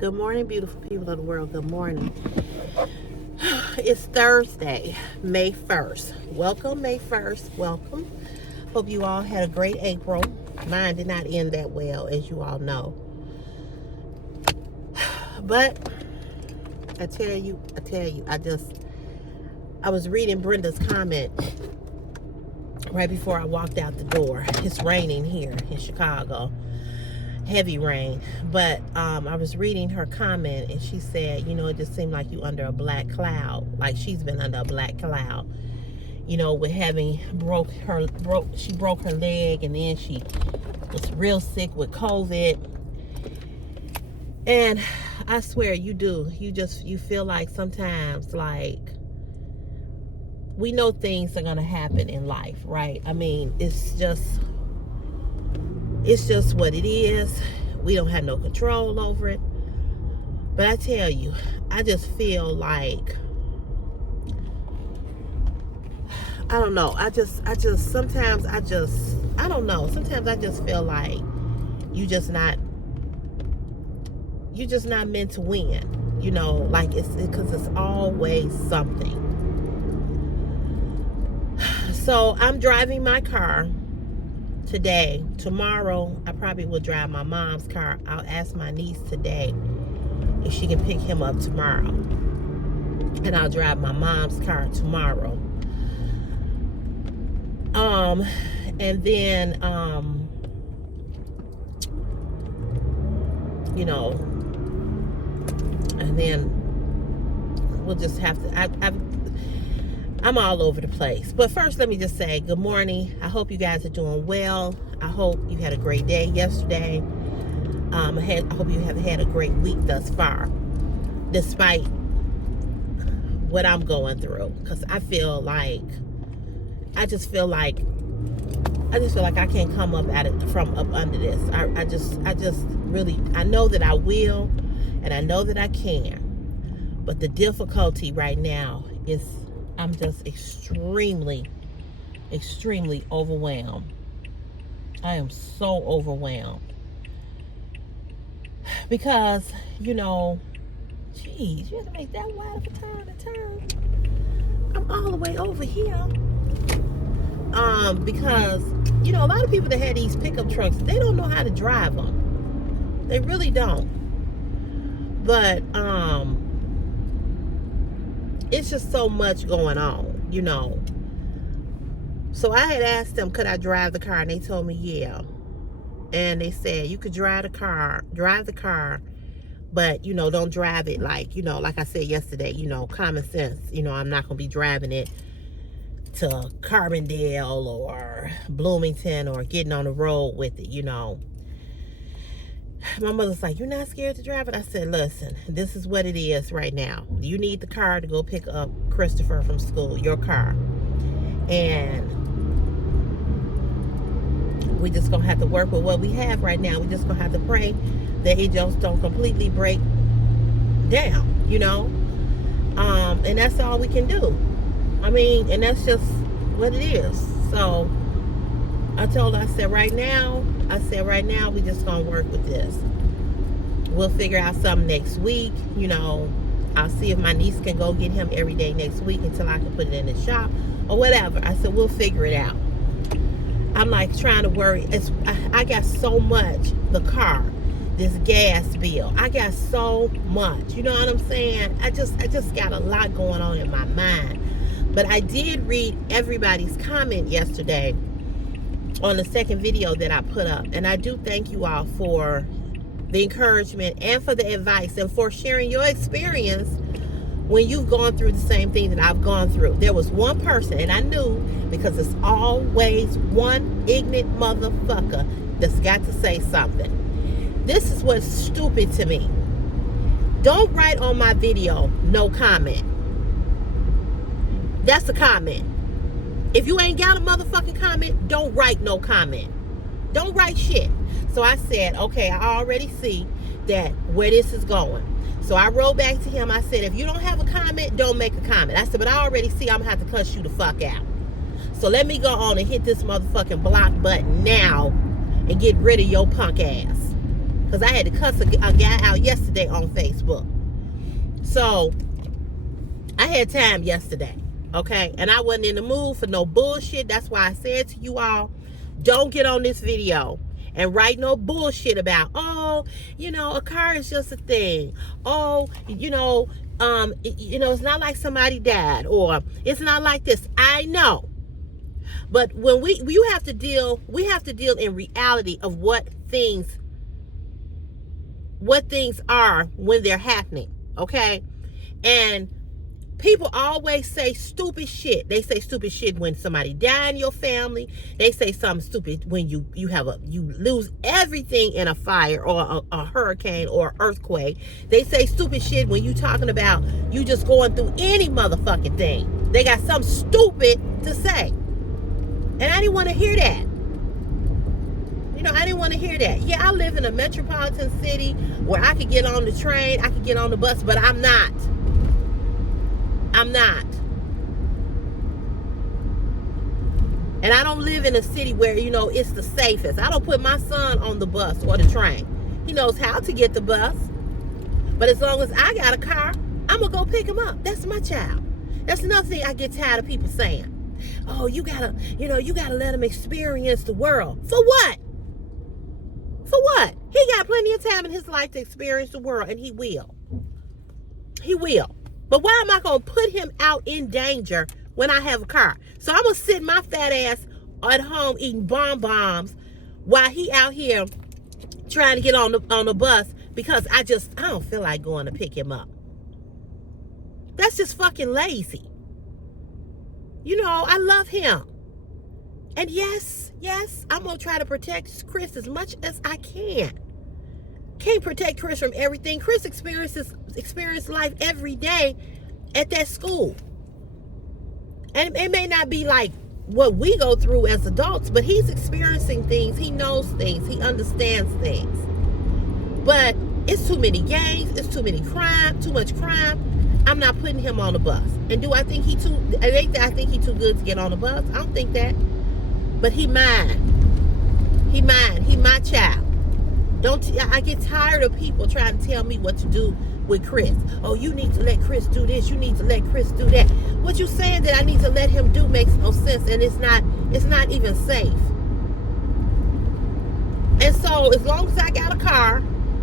Good morning, beautiful people of the world. Good morning. It's Thursday, May 1st. Welcome, May 1st. Welcome. Hope you all had a great April. Mine did not end that well, as you all know. But I tell you, I was reading Brenda's comment right before I walked out the door. It's raining here in Chicago. Heavy rain, but I was reading her comment and she said, it just seemed like you under a black cloud, like she's been under a black cloud, with having she broke her leg, and then she was real sick with COVID. And I swear you feel like sometimes, like, we know things are gonna happen in life, right? I mean, it's just what it is. We don't have no control over it. But I tell you, I just feel like, I don't know. Sometimes I just feel like you're just not meant to win. Like it's because it's always something. So I'm driving my car today. Tomorrow, I probably will drive my mom's car. I'll ask my niece today if she can pick him up tomorrow. And I'll drive my mom's car tomorrow. And then, and then we'll just have to, I'm all over the place. But first, let me just say good morning. I hope you guys are doing well. I hope you had a great day yesterday. I hope you have had a great week thus far, despite what I'm going through. Because I just feel like I can't come up from up under this. I just really, I know that I will, and I know that I can. But the difficulty right now is, I'm just extremely, extremely overwhelmed. I am so overwhelmed. Because, geez, you have to make that wide of a turn to turn. I'm all the way over here. Because, a lot of people that had these pickup trucks, they don't know how to drive them. They really don't. But, it's just so much going on, So I had asked them, could I drive the car? And they told me, yeah. And they said, you could drive the car, but, don't drive it like, like I said yesterday, common sense. I'm not going to be driving it to Carbondale or Bloomington or getting on the road with it, My mother's like, you're not scared to drive it? I said, listen, this is what it is right now. You need the car to go pick up Christopher from school, your car. And we just going to have to work with what we have right now. We just going to have to pray that it just don't completely break down, And that's all we can do. I mean, and that's just what it is. So I told her, I said, right now, we just going to work with this. We'll figure out something next week. I'll see if my niece can go get him every day next week until I can put it in the shop or whatever. I said, we'll figure it out. I'm like trying to worry. I got so much, the car, this gas bill. I got so much. You know what I'm saying? I just got a lot going on in my mind. But I did read everybody's comment yesterday on the second video that I put up. And I do thank you all for the encouragement and for the advice and for sharing your experience when you've gone through the same thing that I've gone through. There was one person, and I knew, because it's always one ignorant motherfucker that's got to say something. This is what's stupid to me. Don't write on my video, no comment. That's a comment. If you ain't got a motherfucking comment, don't write no comment. Don't write shit. So I said, okay, I already see that where this is going. So I wrote back to him. I said, if you don't have a comment, don't make a comment. I said, but I already see I'm going to have to cuss you the fuck out. So let me go on and hit this motherfucking block button now and get rid of your punk ass. because I had to cuss a guy out yesterday on Facebook. So I had time yesterday, okay? And I wasn't in the mood for no bullshit. That's why I said to you all, don't get on this video and write no bullshit about, oh, you know, a car is just a thing. Oh, you know, it's not like somebody died, or it's not like this. I know. But when we have to deal in reality of what things are when they're happening, okay? And people always say stupid shit. They say stupid shit when somebody died in your family. They say something stupid when you lose everything in a fire or a hurricane or earthquake. They say stupid shit when you talking about you just going through any motherfucking thing. They got something stupid to say. And I didn't want to hear that. You know, I didn't want to hear that. Yeah, I live in a metropolitan city where I could get on the train, I could get on the bus, but I'm not. I'm not. And I don't live in a city where, you know, it's the safest. I don't put my son on the bus or the train. He knows how to get the bus. But as long as I got a car, I'm going to go pick him up. That's my child. That's another thing I get tired of people saying. Oh, you gotta let him experience the world. For what? For what? He got plenty of time in his life to experience the world, and he will. He will. But why am I going to put him out in danger when I have a car? So I'm going to sit my fat ass at home eating bonbons while he out here trying to get on the bus because I don't feel like going to pick him up. That's just fucking lazy. You know, I love him. And yes, I'm going to try to protect Chris as much as I can. Can't protect Chris from everything. Chris experiences life every day at that school. And it may not be like what we go through as adults, but he's experiencing things. He knows things. He understands things. But it's too many gangs. It's too much crime. I'm not putting him on the bus. And do I think I think he too good to get on the bus? I don't think that. But he mine. He my child. I get tired of people trying to tell me what to do with Chris. Oh, you need to let Chris do this. You need to let Chris do that. What you saying that I need to let him do makes no sense, and it's not even safe. And so as long as I got a car,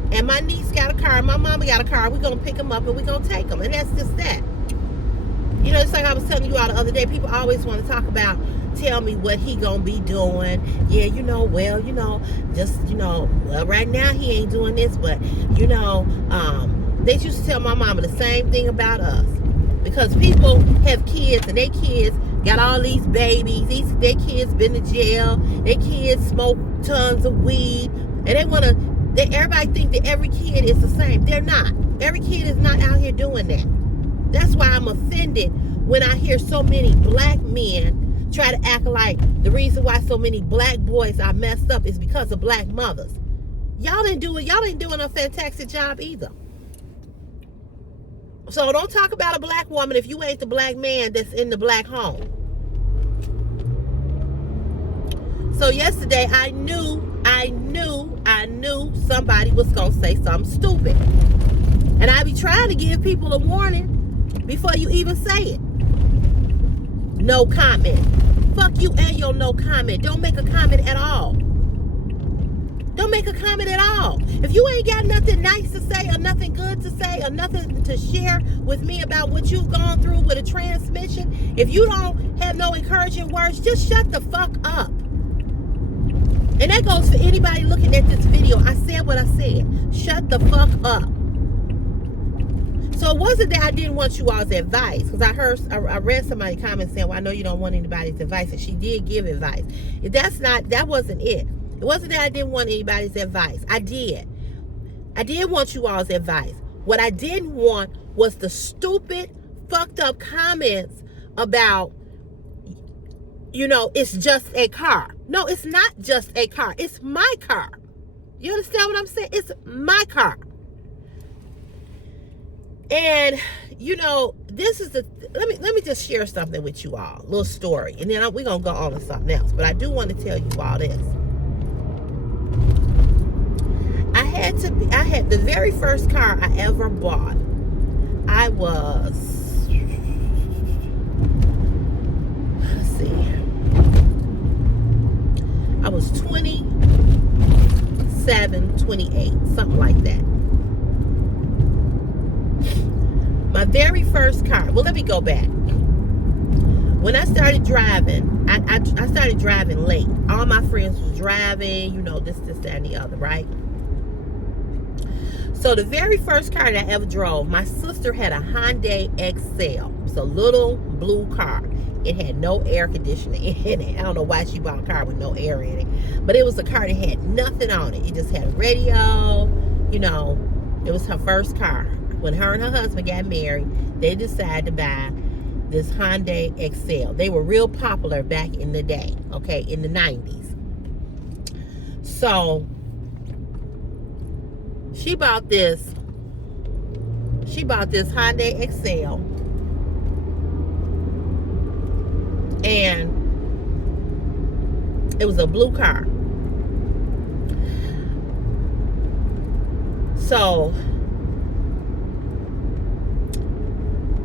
and my niece got a car, and my mama got a car, we're going to pick him up and we're going to take him. And that's just that. You know, it's like I was telling you all the other day, people always want to talk about, tell me what he going to be doing. Yeah, right now he ain't doing this, but, they used to tell my mama the same thing about us. Because people have kids, and their kids got all these babies. Their kids been to jail. Their kids smoke tons of weed. And everybody think that every kid is the same. They're not. Every kid is not out here doing that. That's why I'm offended when I hear so many black men try to act like the reason why so many black boys are messed up is because of black mothers. Y'all ain't doing a fantastic job either. So don't talk about a black woman if you ain't the black man that's in the black home. So yesterday I knew somebody was going to say something stupid. And I be trying to give people a warning before you even say it. No comment. Fuck you and your no comment. Don't make a comment at all. Don't make a comment at all. If you ain't got nothing nice to say or nothing good to say or nothing to share with me about what you've gone through with a transmission, if you don't have no encouraging words, just shut the fuck up. And that goes for anybody looking at this video. I said what I said. Shut the fuck up. So it wasn't that I didn't want you all's advice, because I read somebody comment saying, well, I know you don't want anybody's advice, and she did give advice. That wasn't it. It wasn't that I didn't want anybody's advice. I did want you all's advice. What I didn't want was the stupid, fucked up comments about, it's just a car. No, it's not just a car. It's my car. You understand what I'm saying? It's my car. And, this is let me just share something with you all. A little story. And then we're going to go on to something else. But I do want to tell you all this. I I had the very first car I ever bought. I was, let's see, I was 27, 28, something like that. My very first car, well, let me go back. When I started driving, I started driving late. All my friends was driving, you know, this, that, and the other, right? So the very first car that I ever drove, my sister had a Hyundai Excel. It was a little blue car. It had no air conditioning in it. I don't know why she bought a car with no air in it. But it was a car that had nothing on it. It just had a radio, you know. It was her first car. When her and her husband got married, they decided to buy this Hyundai Excel. They were real popular back in the day, okay, in the 90s. So she bought this Hyundai Excel, and it was a blue car. So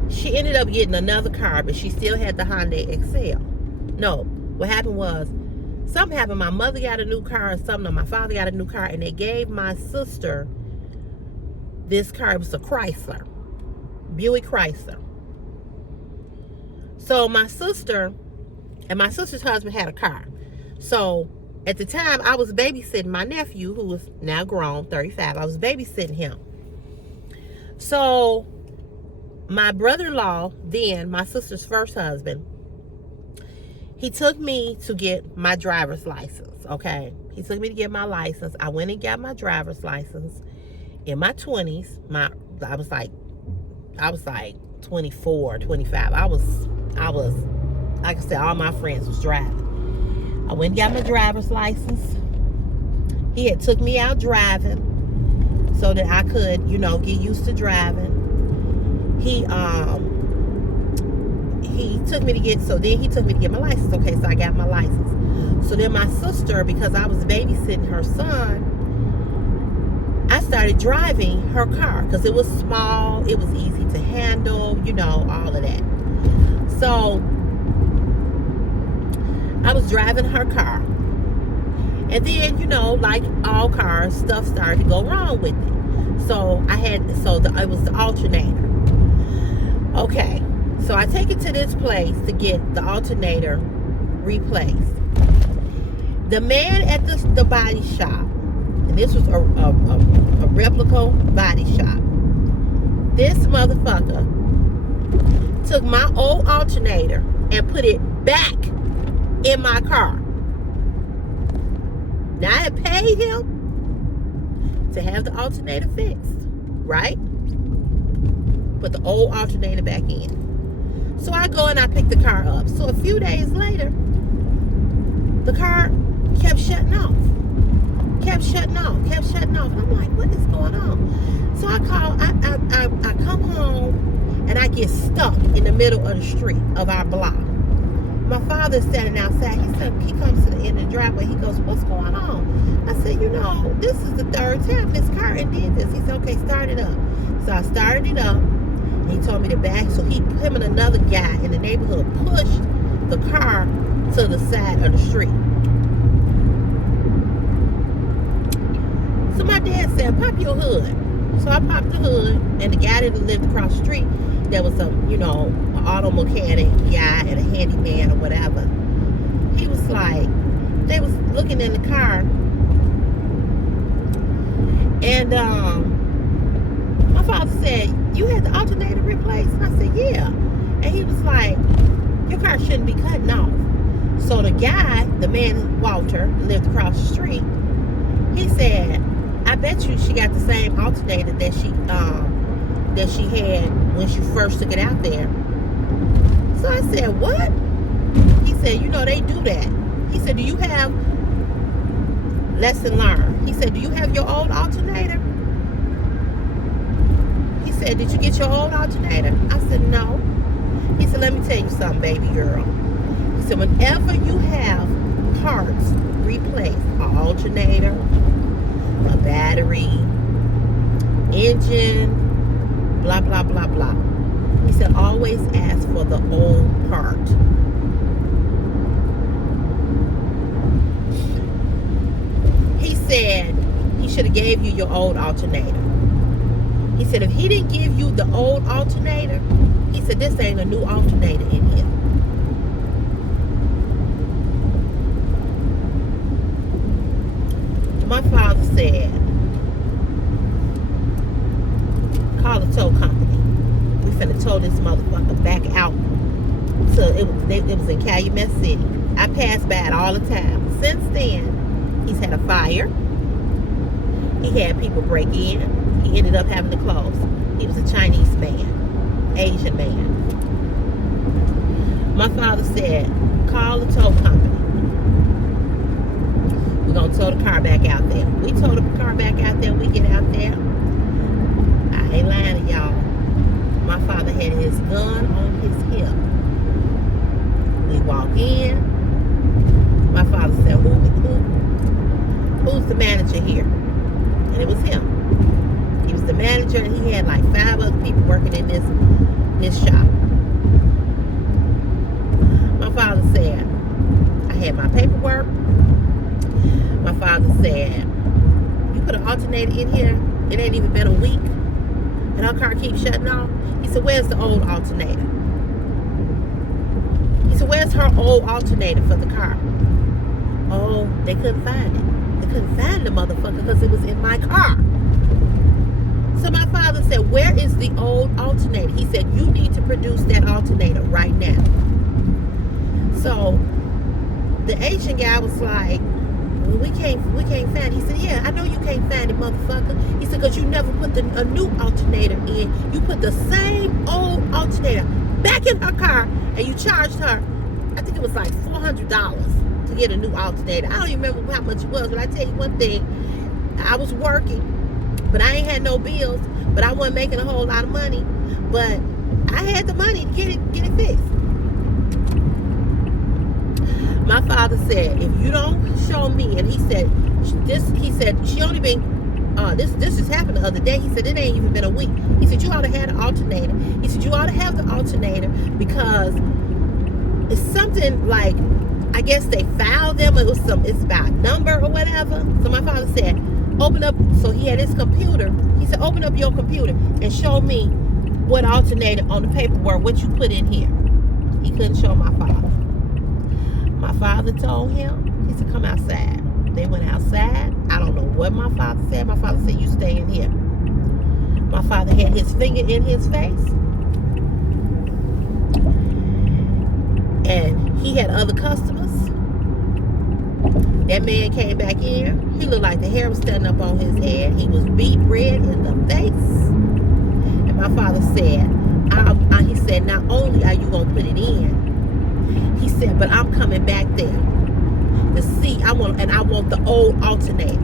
she ended up getting another car, but she still had the Hyundai Excel. No, what happened was, something happened. My mother got a new car, and my father got a new car, and they gave my sister this car. It was a Chrysler, Buick Chrysler. So my sister and my sister's husband had a car. So at the time, I was babysitting my nephew, who was now grown, 35. I was babysitting him. So my brother-in-law, then my sister's first husband, he took me to get my driver's license, okay? He took me to get my license. I went and got my driver's license in my 20s. I was like 24, 25. I was, like I said, all my friends was driving. I went and got my driver's license. He had took me out driving so that I could, you know, get used to driving. He took me to get my license. Okay, so I got my license. So then my sister, because I was babysitting her son, I started driving her car because it was small, it was easy to handle, you know, all of that. So I was driving her car, and then, you know, like all cars, stuff started to go wrong with it. So it was the alternator. Okay, so I take it to this place to get the alternator replaced. The man at the body shop, and this was a replica body shop, this motherfucker took my old alternator and put it back in my car. Now I had paid him to have the alternator fixed, right? Put the old alternator back in. So I go and I pick the car up. So a few days later, the car kept shutting off. And I'm like, what is going on? So I come home, and I get stuck in the middle of the street of our block. My father's standing outside. He comes to the end of the driveway. He goes, what's going on? I said, you know, this is the third time this car did this. He said, okay, start it up. So I started it up. He told me to back. So him and another guy in the neighborhood pushed the car to the side of the street. So my dad said, pop your hood. So I popped the hood, and the guy that lived across the street, there was an auto mechanic guy and a handyman or whatever. He was like, they was looking in the car, and my father said, you had the alternator replaced? And I said, yeah. And he was like, your car shouldn't be cutting off. So the guy, the man Walter, lived across the street, he said, I bet you she got the same alternator that she had when she first took it out there. So I said, what? He said, you know, they do that. He said, do you have, lesson learned. He said, do you have your old alternator? He said, did you get your old alternator? I said, no. He said, let me tell you something, baby girl. He said, whenever you have parts replaced, an alternator, a battery, engine, blah, blah, blah, blah. He said, always ask for the old part. He said he should have gave you your old alternator. He said if he didn't give you the old alternator, he said this ain't a new alternator in here. My father said, call the tow company. We finna tow this motherfucker back out. So it was in Calumet City. I pass by it all the time. Since then, he's had a fire. He had people break in. He ended up having to close. He was a Chinese man, Asian man. My father said, call the tow company. We're going to tow the car back out there. We tow the car back out there. We get out there. I ain't lying to y'all. My father had his gun on his hip. We walk in. My father said, who's the manager here? And it was him. He was the manager, and he had like 5 other people working in this shop. My father said, I had my paperwork. My father said, you put an alternator in here, it ain't even been a week, and our car keeps shutting off. He said, where's the old alternator? He said, where's her old alternator for the car? Oh, they couldn't find it. They couldn't find the motherfucker because it was in my car. So my father said, where is the old alternator? He said, you need to produce that alternator right now. So the Asian guy was like, well, we can't find it. He said, yeah, I know you can't find it, motherfucker. He said, because you never put a new alternator in. You put the same old alternator back in her car, and you charged her, I think it was like $400 to get a new alternator. I don't even remember how much it was, but I tell you one thing, I was working, but I ain't had no bills, but I wasn't making a whole lot of money, but I had the money to get it fixed. My father said, if you don't show me, and he said she only been this just happened the other day. He said it ain't even been a week. He said you ought to have an alternator. He said you ought to have the alternator because it's something like, I guess they filed them, it's about number or whatever. So my father said, open up. So he had his computer. He said, open up your computer and show me what alternator on the paperwork, what you put in here. He couldn't show my father. My father told him, he said, come outside. They went outside. I don't know what my father said. My father said, you stay in here. My father had his finger in his face. And he had other customers. That man came back in. He looked like the hair was standing up on his head. He was beat red in the face. And my father said, he said, not only are you going to put it in, he said, but I'm coming back there to see. I want the old alternator.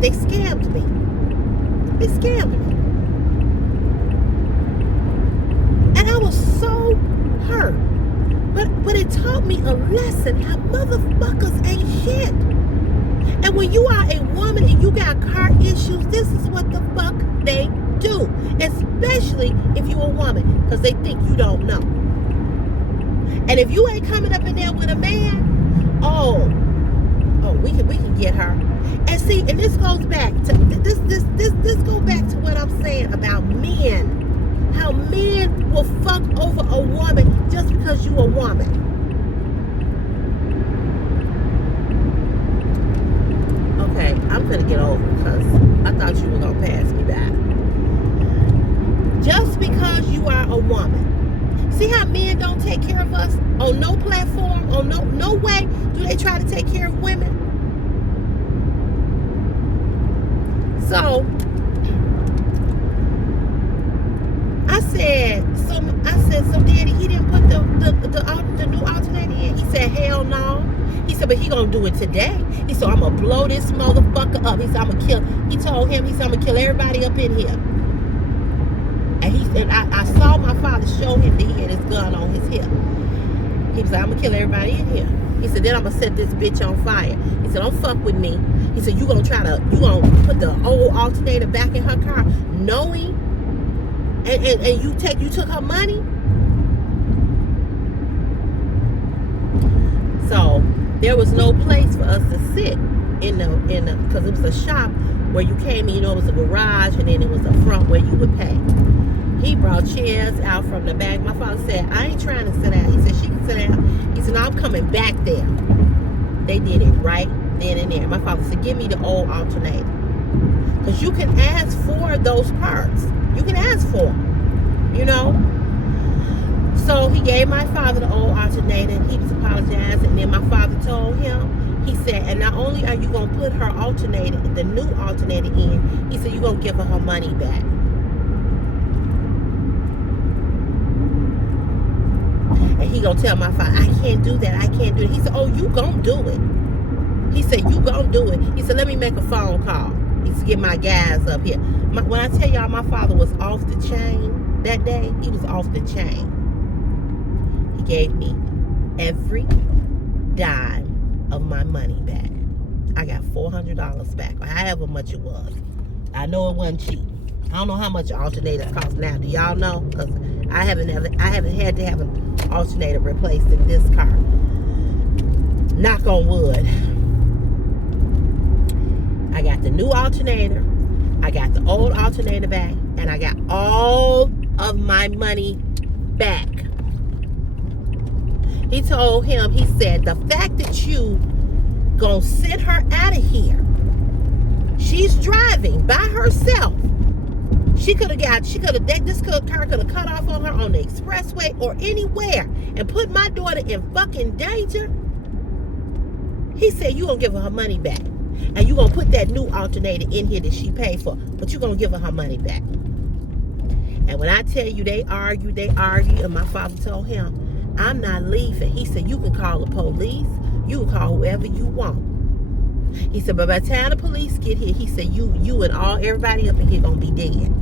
They scammed me. They scammed me. And I was so hurt. But it taught me a lesson how motherfuckers ain't shit. And when you are a woman and you got car issues, this is what the fuck they do. Especially if you're a woman, because they think you don't know. And if you ain't coming up in there with a man, we can get her. And see, and this goes back to this goes back to what I'm saying about men. How men will fuck over a woman just because you a woman. Okay, I'm gonna get over because I thought you were gonna pass me by. Just because you are a woman. See how men don't take care of us on no platform, on no way do they try to take care of women. So I said, so Daddy, he didn't put the new alternator in? He said, hell no. He said, but he gonna do it today. He said, I'm gonna blow this motherfucker up. He said, he told him, I'm gonna kill everybody up in here. And I saw my father show him that he had his gun on his hip. He was like, I'm gonna kill everybody in here. He said, then I'm gonna set this bitch on fire. He said, don't fuck with me. He said, you gonna put the old alternator back in her car, knowing, and you took her money. So there was no place for us to sit in the because it was a shop where you came in, it was a garage, and then it was a front where you would pay. He brought chairs out from the back. My father said, I ain't trying to sit down. He said, she can sit down. He said, no, I'm coming back there. They did it right then and there. My father said, give me the old alternator. Because you can ask for those parts. You can ask for them, you know. So he gave my father the old alternator, and he was apologizing. And then my father told him, he said, and not only are you going to put her alternator, the new alternator in, he said, you're going to give her money back. And he gonna tell my father, I can't do that, I can't do it. He said, oh, you gonna do it. He said, you gonna do it. He said, let me make a phone call. He said, get my guys up here. When I tell y'all my father was off the chain that day, he was off the chain. He gave me every dime of my money back. I got $400 back, or however much it was. I know it wasn't cheap. I don't know how much alternators cost now. Do y'all know? Because I haven't had to have an alternator replaced in this car. Knock on wood. I got the new alternator, I got the old alternator back, and I got all of my money back. He told him, he said, the fact that you gonna send her out of here, she's driving by herself. This car could have cut off on her on the expressway or anywhere and put my daughter in fucking danger. He said, you gonna give her money back. And you gonna put that new alternator in here that she paid for, but you gonna give her money back. And when I tell you they argued, and my father told him, I'm not leaving. He said, you can call the police, you can call whoever you want. He said, but by the time the police get here, he said, you and everybody up in here gonna be dead.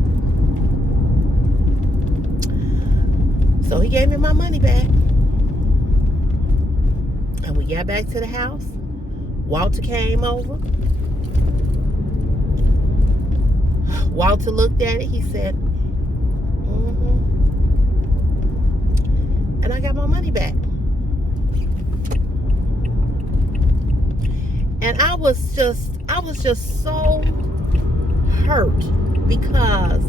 So he gave me my money back. And we got back to the house. Walter came over. Walter looked at it. He said, and I got my money back. And I was just so hurt because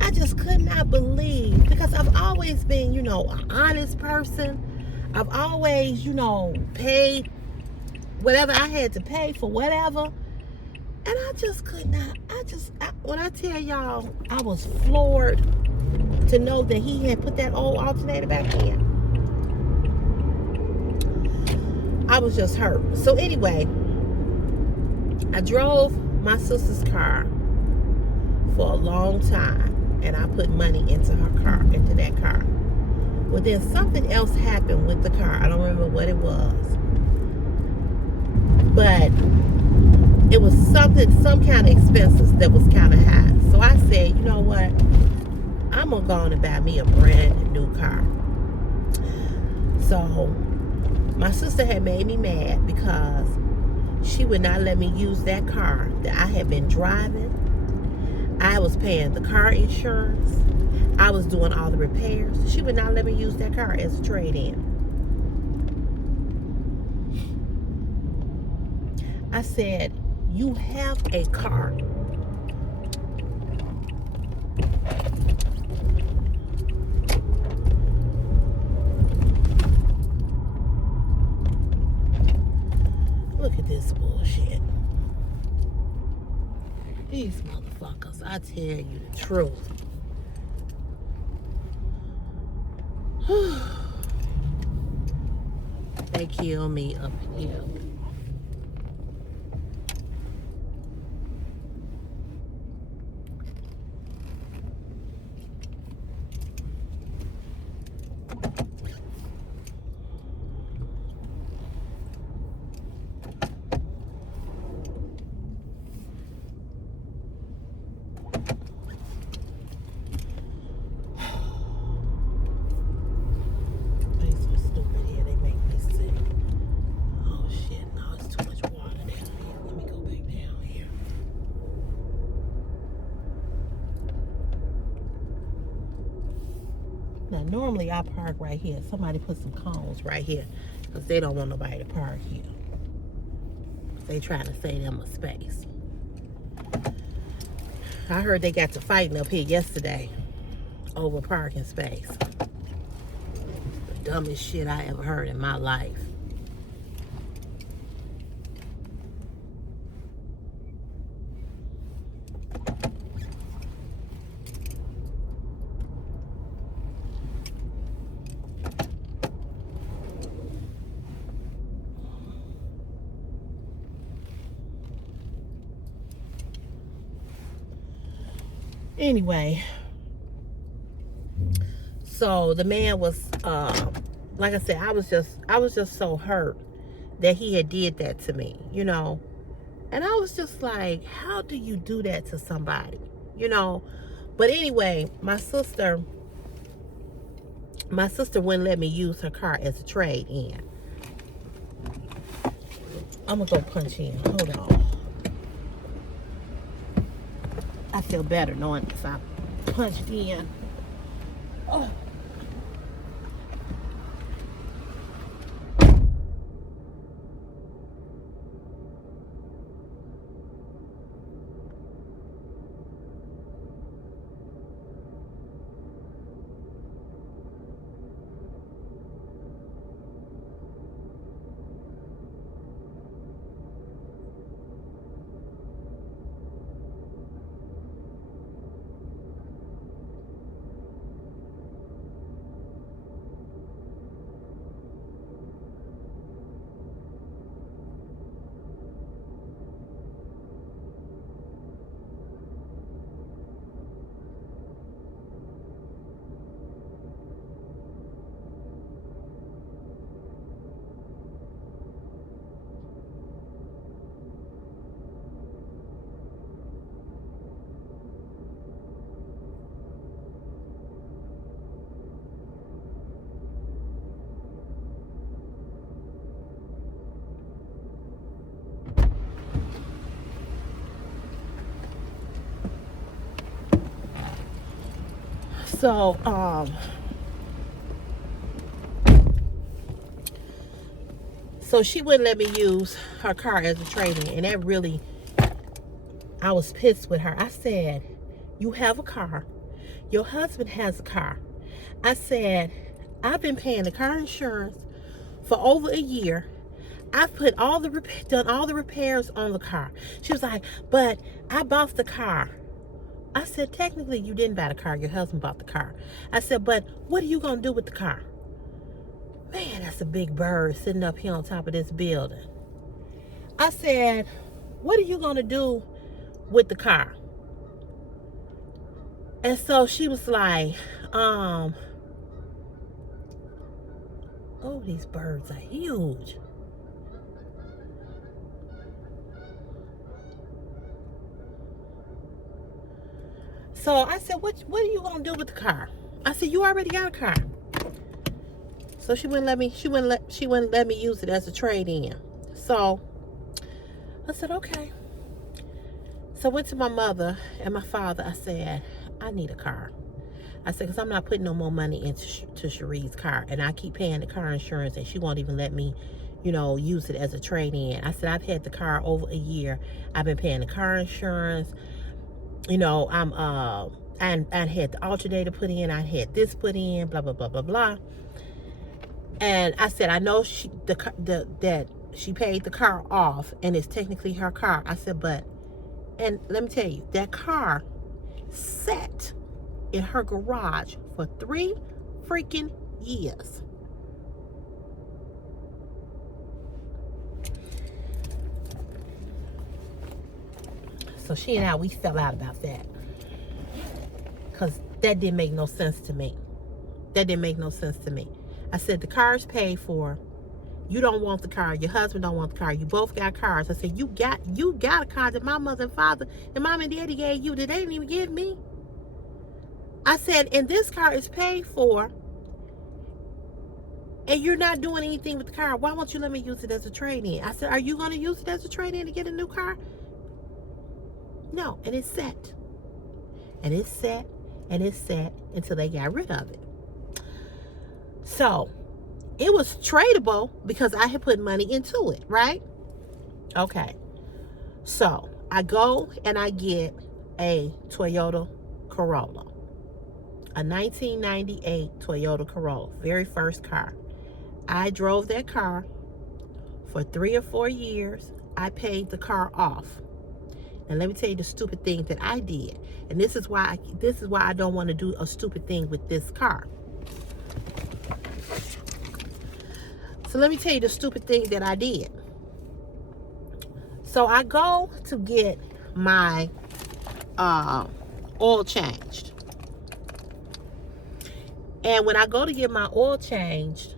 I just could not believe, because I've always been, an honest person. I've always, paid whatever I had to pay for whatever. And I just could not, when I tell y'all, I was floored to know that he had put that old alternator back in. I was just hurt. So anyway, I drove my sister's car for a long time, and I put money into that car. Well, then something else happened with the car. I don't remember what it was, but it was some kind of expenses that was kind of high. So I said, you know what? I'm gonna go on and buy me a brand new car. So my sister had made me mad because she would not let me use that car that I had been driving. I was paying the car insurance. I was doing all the repairs. She would not let me use that car as a trade-in. I said, you have a car. Look at this bullshit. These motherfuckers, I tell you the truth. They kill me up here. Now, normally I park right here. Somebody put some cones right here because they don't want nobody to park here. They trying to save them a space. I heard they got to fighting up here yesterday over parking space. The dumbest shit I ever heard in my life. Anyway, so the man was, like I said, I was just so hurt that he had did that to me, you know. And I was just like, how do you do that to somebody, you know? But anyway, my sister wouldn't let me use her car as a trade-in. I'm gonna go punch in. Hold on. I feel better knowing if I punched in. Oh. So she wouldn't let me use her car as a trade-in, and that really, I was pissed with her. I said, you have a car, your husband has a car. I said, I've been paying the car insurance for over a year. I've put done all the repairs on the car. She was like, but I bought the car. I said, technically you didn't buy the car, your husband bought the car. I said, but what are you gonna do with the car? Man, that's a big bird sitting up here on top of this building. I said, what are you gonna do with the car? And so she was like, oh, these birds are huge. So I said, what are you gonna do with the car? I said, you already got a car. So she wouldn't let me use it as a trade-in. So I said, okay. So I went to my mother and my father. I said, I need a car. I said, because I'm not putting no more money into Cherie's car. And I keep paying the car insurance and she won't even let me, you know, use it as a trade-in. I said, I've had the car over a year. I've been paying the car insurance. You know, I had the alternator put in. I had this put in, blah, blah, blah, blah, blah. And I said, I know that she paid the car off and it's technically her car. I said, but, and let me tell you, that car sat in her garage for 3 freaking years. So she and I, we fell out about that. Because that didn't make no sense to me. That didn't make no sense to me. I said, the car's paid for. You don't want the car. Your husband don't want the car. You both got cars. I said, you got a car that my mother and father and mom and daddy gave you that they didn't even give me. I said, and this car is paid for. And you're not doing anything with the car. Why won't you let me use it as a trade-in? I said, are you going to use it as a trade-in to get a new car? No. And it's set. And it's set. And it's set until they got rid of it. So it was tradable because I had put money into it, right? Okay. So I go and I get a Toyota Corolla, a 1998 Toyota Corolla, very first car. I drove that car for 3 or 4 years. I paid the car off. And let me tell you the stupid thing that I did. And this is why I don't want to do a stupid thing with this car. So let me tell you the stupid thing that I did. So I go to get my oil changed. And when I go to get my oil changed,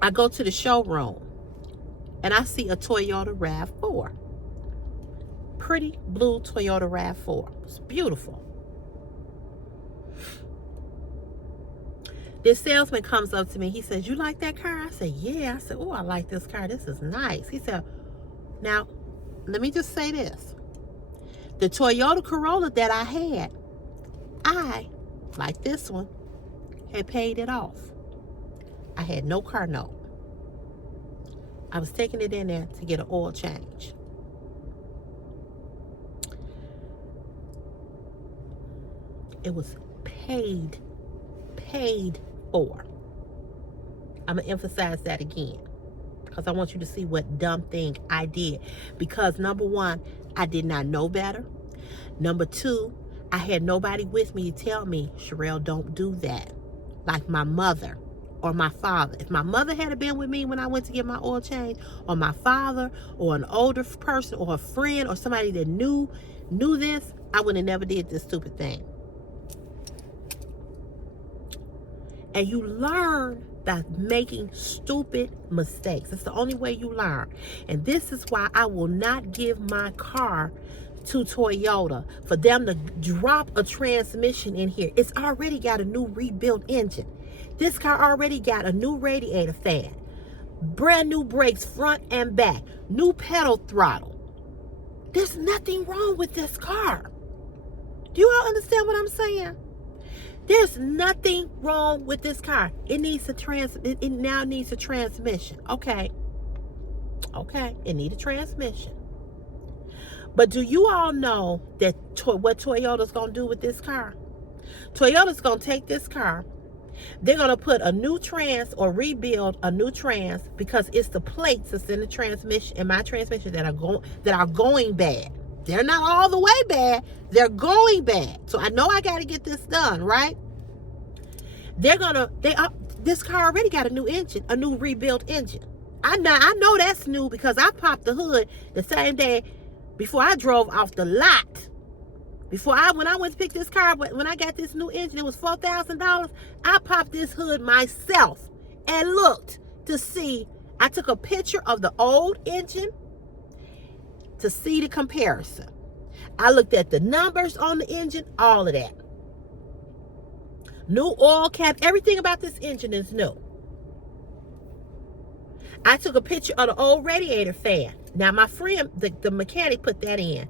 I go to the showroom and I see a Toyota RAV4. Pretty blue Toyota RAV4. It's beautiful. This salesman comes up to me. He says, "You like that car?" I said, "Yeah." I said, "Oh, I like this car. This is nice." He said, "Now, let me just say this. The Toyota Corolla that I, like this one, had paid it off. I had no car note. I was taking it in there to get an oil change. It was paid for. I'm going to emphasize that again because I want you to see what dumb thing I did. Because number one, I did not know better. Number two, I had nobody with me to tell me, "Sherelle, don't do that." Like my mother or my father. If my mother had been with me when I went to get my oil change, or my father, or an older person, or a friend, or somebody that knew this, I would have never did this stupid thing. And you learn by making stupid mistakes. It's the only way you learn. And this is why I will not give my car to Toyota for them to drop a transmission in here. It's already got a new rebuilt engine. This car already got a new radiator fan, brand new brakes front and back, new pedal throttle. There's nothing wrong with this car. Do you all understand what I'm saying? There's nothing wrong with this car. It now needs a transmission. Okay, it needs a transmission. But do you all know that what Toyota's going to do with this car? Toyota's going to take this car. They're going to put a new trans or rebuild a new trans because it's the plates that's in the transmission, in my transmission, that are going bad. They're not all the way bad. They're going bad. So I know I got to get this done, right? This car already got a new engine, a new rebuilt engine. I know that's new because I popped the hood the same day before I drove off the lot. When I went to pick this car, when I got this new engine, it was $4,000. I popped this hood myself and looked to see. I took a picture of the old engine to see the comparison. I looked at the numbers on the engine, all of that. New oil cap, everything about this engine is new. I took a picture of the old radiator fan. Now my friend, the mechanic, put that in.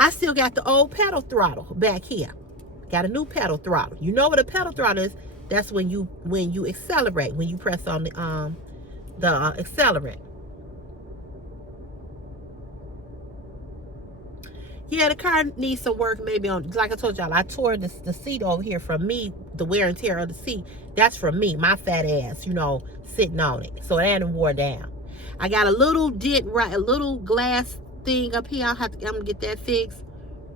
I still got the old pedal throttle back here. Got a new pedal throttle. You know what a pedal throttle is? That's when you accelerate, when you press on the accelerant. Yeah, the car needs some work maybe on, like I told y'all, I tore the seat over here from me, the wear and tear of the seat. That's from me, my fat ass, sitting on it. So it hadn't wore down. I got a little dent, right, a little glass thing up here. I'm gonna get that fixed,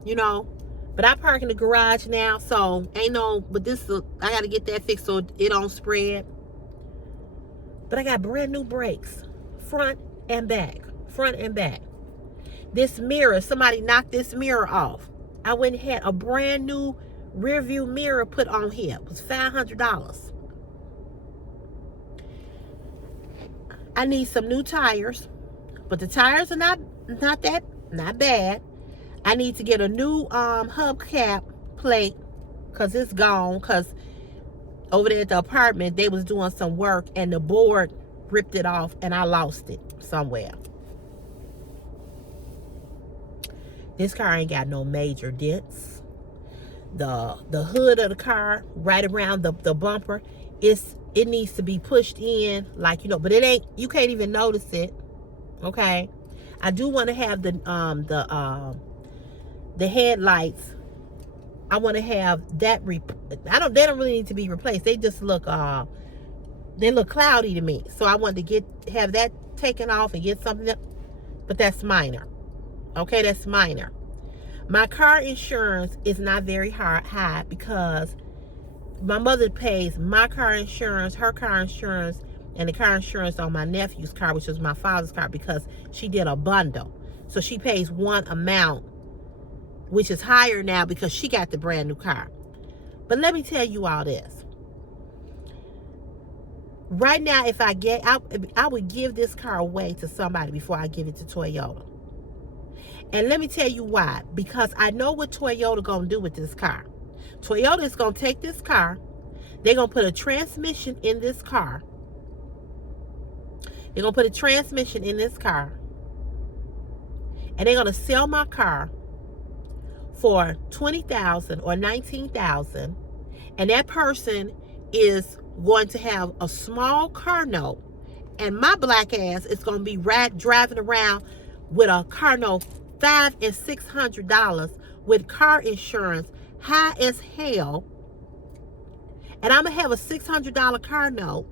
But I park in the garage now, so I gotta get that fixed so it don't spread. But I got brand new brakes, front and back. This mirror, somebody knocked this mirror off. I went and had a brand new rear view mirror put on here. It was $500. I need some new tires, but the tires are not bad. I need to get a new hubcap plate because it's gone. Because over there at the apartment, they was doing some work and the board ripped it off and I lost it somewhere. This car ain't got no major dents. the hood of the car, right around the bumper, it needs to be pushed in, like, but it ain't, you can't even notice it. Okay. I do want to have the headlights. I want to have that they don't really need to be replaced. They just look cloudy to me. So I want to have that taken off and get something else. But that's minor. Okay, that's minor. My car insurance is not very high because my mother pays my car insurance, her car insurance, and the car insurance on my nephew's car, which was my father's car, because she did a bundle. So she pays one amount, which is higher now because she got the brand new car. But let me tell you all this. Right now, if I would give this car away to somebody before I give it to Toyota. And let me tell you why. Because I know what Toyota gonna do with this car. Toyota is gonna take this car. They're gonna put a transmission in this car. They're gonna put a transmission in this car. And they're gonna sell my car for $20,000 or $19,000. And that person is going to have a small car note, and my black ass is going to be driving around with a car note $500 and $600 with car insurance high as hell, and I'm gonna have a $600 car note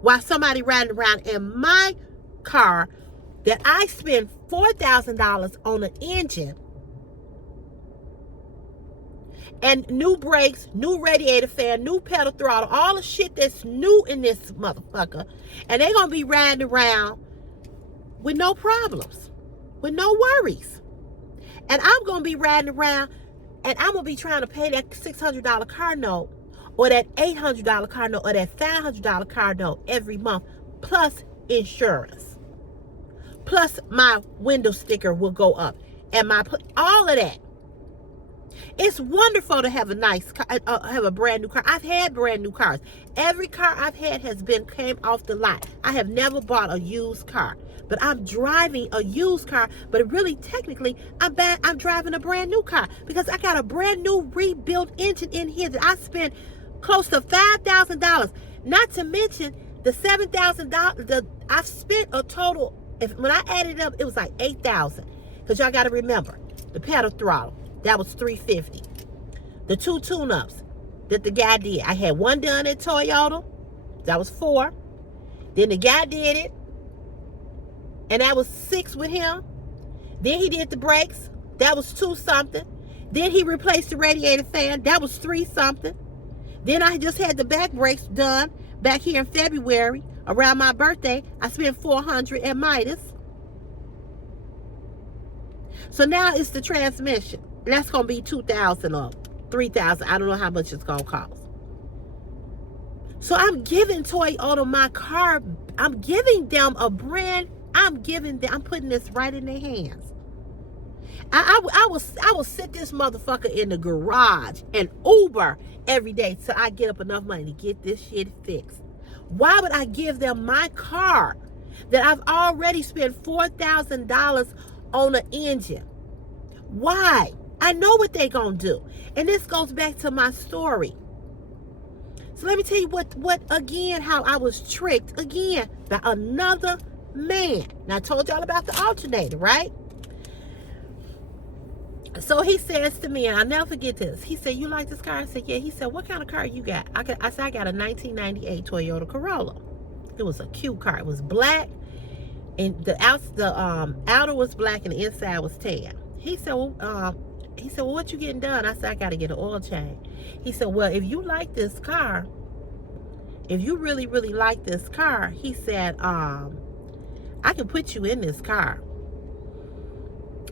while somebody riding around in my car that I spend $4,000 on an engine and new brakes, new radiator fan, new pedal throttle, all the shit that's new in this motherfucker. And they're going to be riding around with no problems, with no worries. And I'm going to be riding around and I'm going to be trying to pay that $600 car note or that $800 car note or that $500 car note every month, plus insurance. Plus my window sticker will go up and all of that. It's wonderful to have a nice car, have a brand new car. I've had brand new cars. Every car I've had came off the lot. I have never bought a used car, but I'm driving a used car. But really, technically, I'm driving a brand new car because I got a brand new rebuilt engine in here that I spent close to $5,000. Not to mention the $7,000 that I've spent a total. When I added it up, it was like $8,000. Because y'all got to remember the pedal throttle. That was $350. The 2 tune-ups that the guy did. I had one done at Toyota. That was $4. Then the guy did it. And that was $6 with him. Then he did the brakes. That was $2 something. Then he replaced the radiator fan. That was $3 something. Then I just had the back brakes done back here in February around my birthday. I spent $400 at Midas. So now it's the transmission. And that's going to be $2,000 or $3,000. I don't know how much it's going to cost. So I'm giving Toyota my car. I'm giving them a brand. I'm putting this right in their hands. I will sit this motherfucker in the garage and Uber every day till I get up enough money to get this shit fixed. Why would I give them my car that I've already spent $4,000 on an engine? Why? I know what they gonna do. And this goes back to my story. So let me tell you how I was tricked again by another man. Now I told y'all about the alternator, right? So he says to me, and I'll never forget this. He said, "You like this car?" I said, "Yeah." He said, "What kind of car you got?" I said, "I got a 1998 Toyota Corolla." It was a cute car. It was black, and the outer was black and the inside was tan. He said, "Well, what you getting done?" I said, "I got to get an oil change." He said, "Well, if you like this car, if you really, really like this car," he said, "I can put you in this car."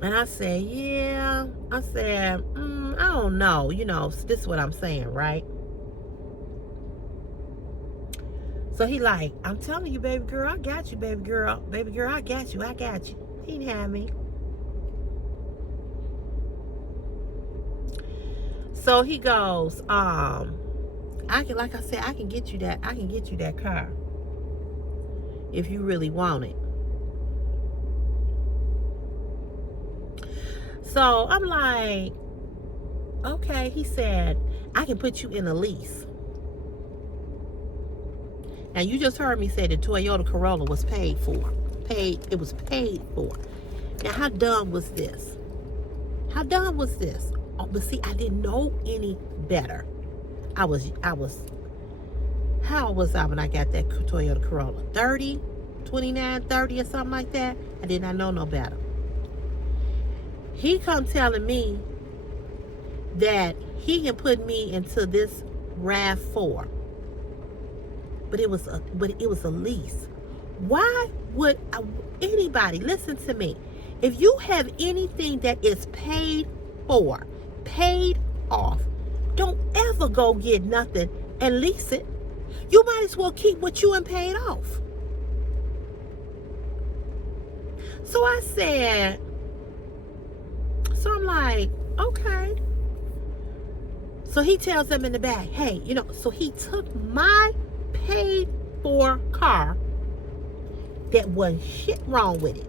And I said, "Yeah." I said, "I don't know. This is what I'm saying, right?" So he like, "I'm telling you, baby girl, I got you, baby girl. Baby girl, I got you. I got you." He didn't have me. So he goes, I can get you that car if you really want it. So I'm like, okay, he said, I can put you in a lease. Now, you just heard me say the Toyota Corolla was paid for. It was paid for. Now, how dumb was this? How dumb was this? Oh, but see, I didn't know any better. How old was I when I got that Toyota Corolla? 30, 29, 30 or something like that? I did not know no better. He come telling me that he can put me into this RAV4. But it was a lease. Why would anybody, listen to me, if you have anything that is paid for, paid off, don't ever go get nothing and lease it. You might as well keep what you ain't paid off. So I said, so I'm like, okay. So he tells them in the back, hey, so he took my paid for car that wasn't shit wrong with it.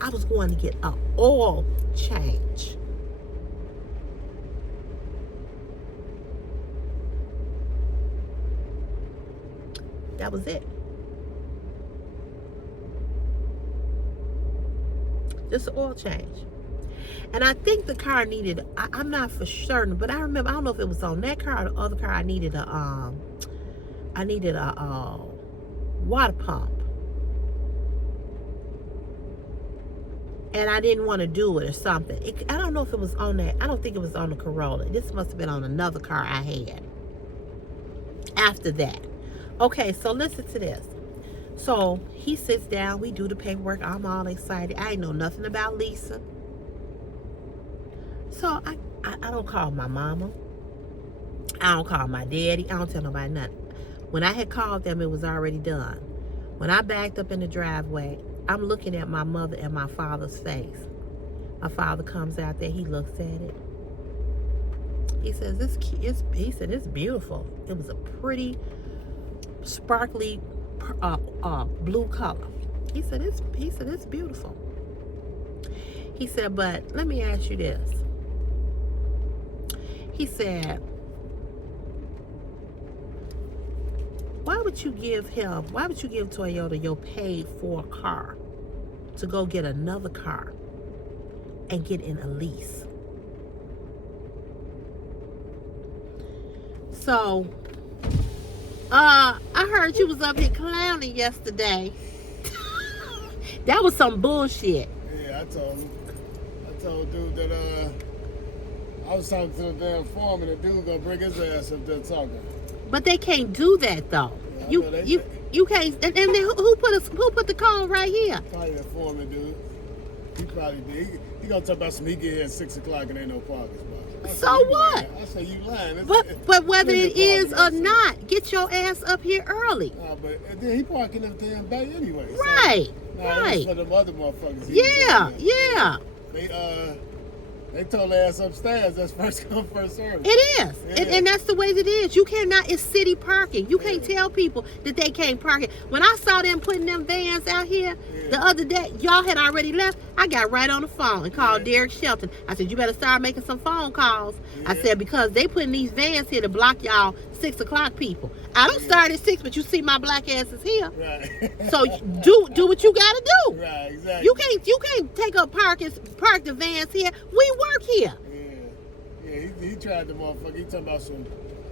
I was going to get an oil change. That was it. Just an oil change. And I think the car needed, I'm not for certain, but I remember, I don't know if it was on that car or the other car, I needed a water pump. And I didn't want to do it or something. I don't know if it was on that. I don't think it was on the Corolla. This must have been on another car I had after that. Okay, so listen to this. So he sits down. We do the paperwork. I'm all excited. I ain't know nothing about leasing. So I don't call my mama. I don't call my daddy. I don't tell nobody nothing. When I had called them, it was already done. When I backed up in the driveway, I'm looking at my mother and my father's face. My father comes out there. He looks at it. He says, he said, it's beautiful. It was a pretty, sparkly blue color. He said, it's beautiful. He said, but let me ask you this. He said, why would you give Toyota your paid for car to go get another car and get in a lease? So, I heard you was up here clowning yesterday. That was some bullshit. Yeah, I told dude that I was talking to the damn foreman, and the dude gonna bring his ass up there talking. But they can't do that though. Yeah, you can't. And then who put the cone right here? Probably the foreman dude. He probably did. He gonna talk about some. He get here at 6 o'clock and ain't no parking spot. So what? I say you lying. But whether it is or not, get your ass up here early. Nah, but then he parking up there in Bay anyway. Right. So, right. For them other motherfuckers. Yeah. They told their ass upstairs. That's first come, first serve. It is. Yeah. And that's the way it is. You cannot, it's city parking. You can't tell people that they can't park it. When I saw them putting them vans out here the other day, y'all had already left. I got right on the phone and called Derek Shelton. I said, you better start making some phone calls. I said, because they putting these vans here to block y'all 6 o'clock people. I don't start at 6, but you see my black ass is here. Right. So do what you gotta do. Right, exactly. You can't take up park the vans here. We work here. Yeah, he tried the motherfucker. He talking about some,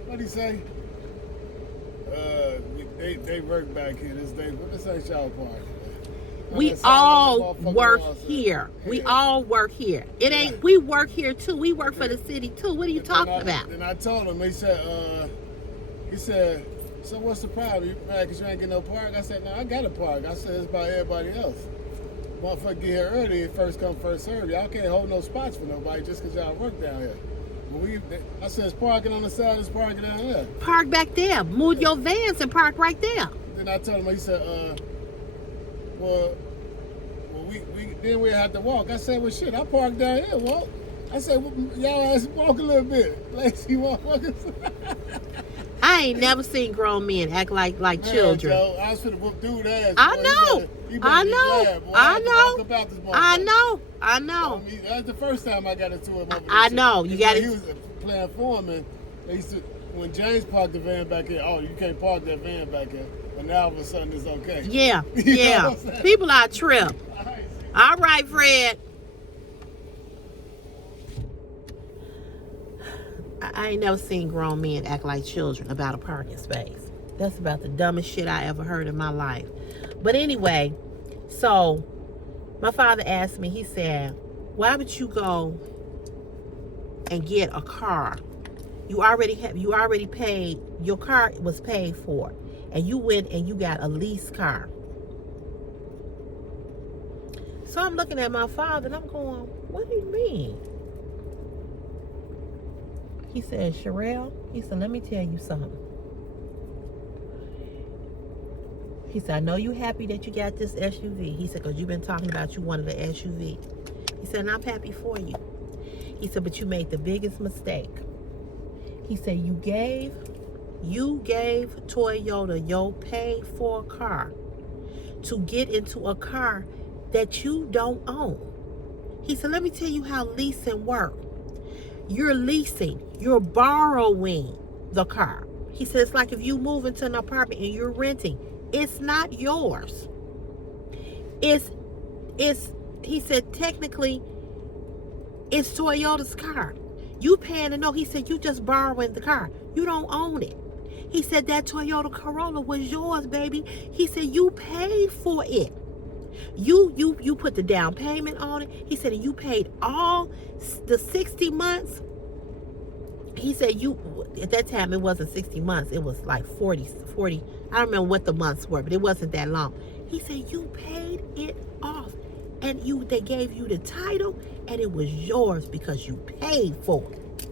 what'd he say? They work back here this day, but this ain't y'all park. We all work here. We all work here. It ain't, we work here too. We work for the city too. What are you talking about? Then I told him, he said, so what's the problem? You mad because you ain't getting no park? I said, no, I got a park. I said, it's about everybody else. Motherfucker get here early, first come, first serve. Y'all can't hold no spots for nobody just because y'all work down here. I said, it's parking on the side, it's parking down there. Park back there. Move your vans and park right there. Then I told him, he said, well, then we have to walk. I said, well, shit, I parked down here, walk. I said, well, y'all ass walk a little bit. Lazy walk. I I ain't never seen grown men act like Man, children. Joe, I was finna whoop dude ass. I boy. know. He better I be know. glad, boy. I had to know. walk about this I motherfucker. know. I know. That's the first time I got into it. Over this I shit. know. You And gotta- when he was playing foreman. They used to, when James parked the van back here, oh, you can't park that van back here. But now all of a sudden it's okay. Yeah. You know Yeah. what I'm saying? People are trip. All right, see. All right, Fred. I ain't never seen grown men act like children about a parking space. That's about the dumbest shit I ever heard in my life. But anyway, so my father asked me, he said, why would you go and get a car? You already paid, your car was paid for, and you went and you got a lease car. So I'm looking at my father and I'm going, what do you mean? He said, Sherelle, he said, let me tell you something. He said, I know you happy that you got this SUV. He said, because you've been talking about you wanted an SUV. He said, and I'm happy for you. He said, but you made the biggest mistake. He said, you gave Toyota your paid for car to get into a car that you don't own. He said, let me tell you how leasing works. You're leasing, you're borrowing the car. He said, it's like if you move into an apartment and you're renting. It's not yours. He said, technically, it's Toyota's car. You paying a note. He said, you just borrowing the car. You don't own it. He said, that Toyota Corolla was yours, baby. He said, you paid for it. You put the down payment on it. He said, and you paid all the 60 months. He said, at that time, it wasn't 60 months. It was like 40. I don't remember what the months were, but it wasn't that long. He said, you paid it off. And they gave you the title, and it was yours because you paid for it.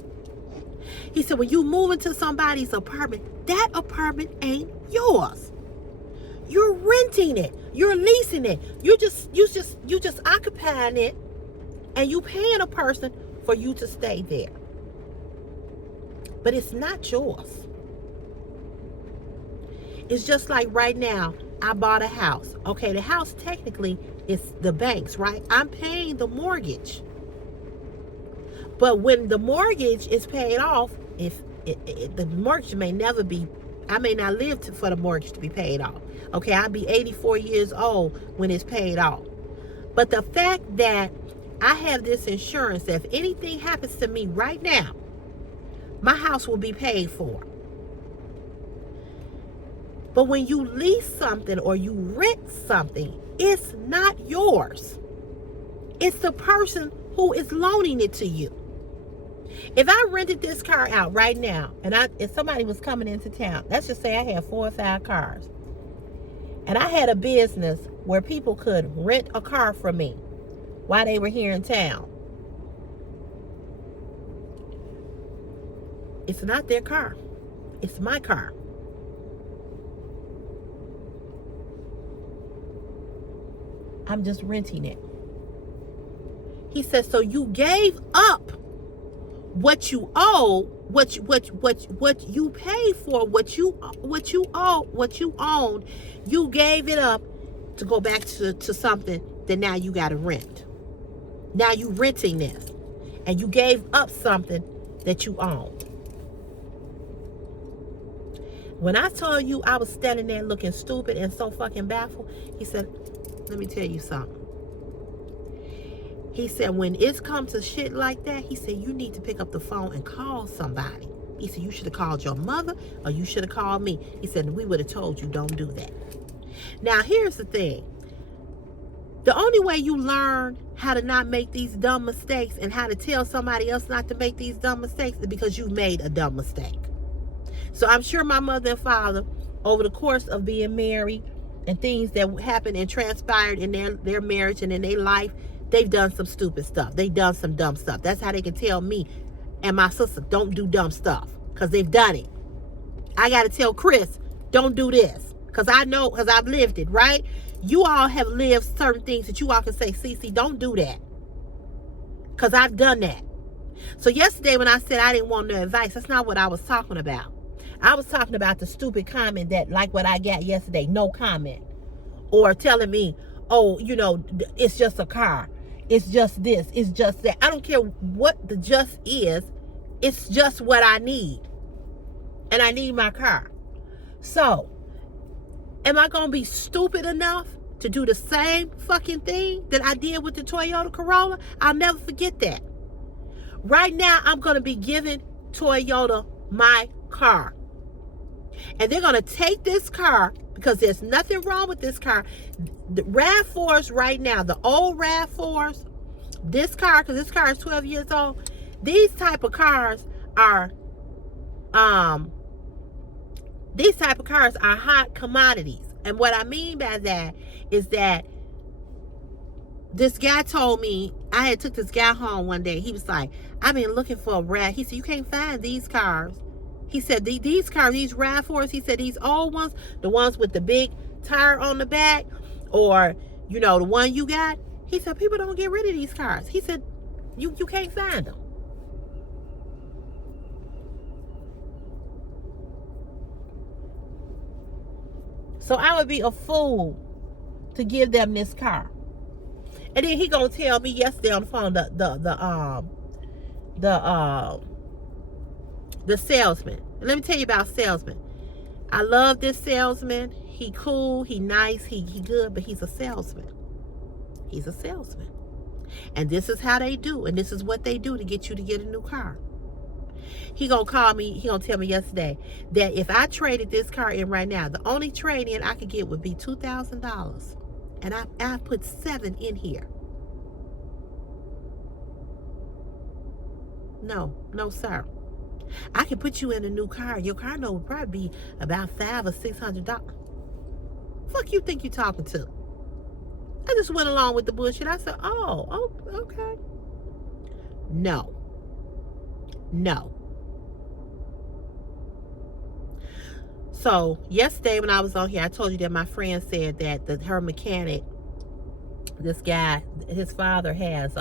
He said, when you move into somebody's apartment, that apartment ain't yours. You're renting it. You're leasing it. You just occupying it, and you paying a person for you to stay there. But it's not yours. It's just like right now, I bought a house. Okay, the house technically is the bank's, right? I'm paying the mortgage. But when the mortgage is paid off, the mortgage may never be, I may not live for the mortgage to be paid off. Okay, I'll be 84 years old when it's paid off. But the fact that I have this insurance, that if anything happens to me right now, my house will be paid for. But when you lease something or you rent something, it's not yours. It's the person who is loaning it to you. If I rented this car out right now, and if somebody was coming into town, let's just say I had 4 or 5 cars, and I had a business where people could rent a car from me while they were here in town, it's not their car. It's my car. I'm just renting it. He says, so you gave up what you owe, what you paid for, what you owned, you gave it up to go back to something that now you got to rent. Now you renting this, and you gave up something that you owned. When I told you I was standing there looking stupid and so fucking baffled, he said, let me tell you something. He said, when it's come to shit like that, he said, you need to pick up the phone and call somebody. He said, you should have called your mother, or you should have called me. He said, we would have told you, don't do that. Now, here's the thing. The only way you learn how to not make these dumb mistakes and how to tell somebody else not to make these dumb mistakes is because you made a dumb mistake. So I'm sure my mother and father, over the course of being married and things that happened and transpired in their marriage and in their life, they've done some stupid stuff. They've done some dumb stuff. That's how they can tell me and my sister, don't do dumb stuff, because they've done it. I got to tell Chris, don't do this, because I know, because I've lived it, right? You all have lived certain things that you all can say, Cece, don't do that, because I've done that. So yesterday when I said I didn't want no advice, that's not what I was talking about. I was talking about the stupid comment that, like what I got yesterday, no comment. Or telling me, oh, it's just a car. It's just this. It's just that. I don't care what the just is. It's just what I need. And I need my car. So, am I going to be stupid enough to do the same fucking thing that I did with the Toyota Corolla? I'll never forget that. Right now, I'm going to be giving Toyota my car. And they're going to take this car, because there's nothing wrong with this car. The RAV4s right now, the old RAV4s, this car, because this car is 12 years old, these type of cars are hot commodities. And what I mean by that is that this guy told me, I had took this guy home one day. He was like, I've been looking for a RAV. He said, you can't find these cars. He said, these cars, these RAV4s, he said, these old ones, the ones with the big tire on the back, or, the one you got, he said, people don't get rid of these cars. He said, you can't find them. So I would be a fool to give them this car. And then he gonna tell me yesterday on the phone, the salesman. And let me tell you about salesman. I love this salesman. He cool, he nice, he good, but he's a salesman. He's a salesman. And this is how they do, and this is what they do to get you to get a new car. He gonna call me, he gonna tell me yesterday that if I traded this car in right now, the only trade in I could get would be $2,000. And I put 7 in here. No, sir. I can put you in a new car. Your car note would probably be about $500 or $600. Fuck you think you talking to? I just went along with the bullshit. I said, oh, okay. No. So yesterday when I was on here, I told you that my friend said that her mechanic, this guy, his father has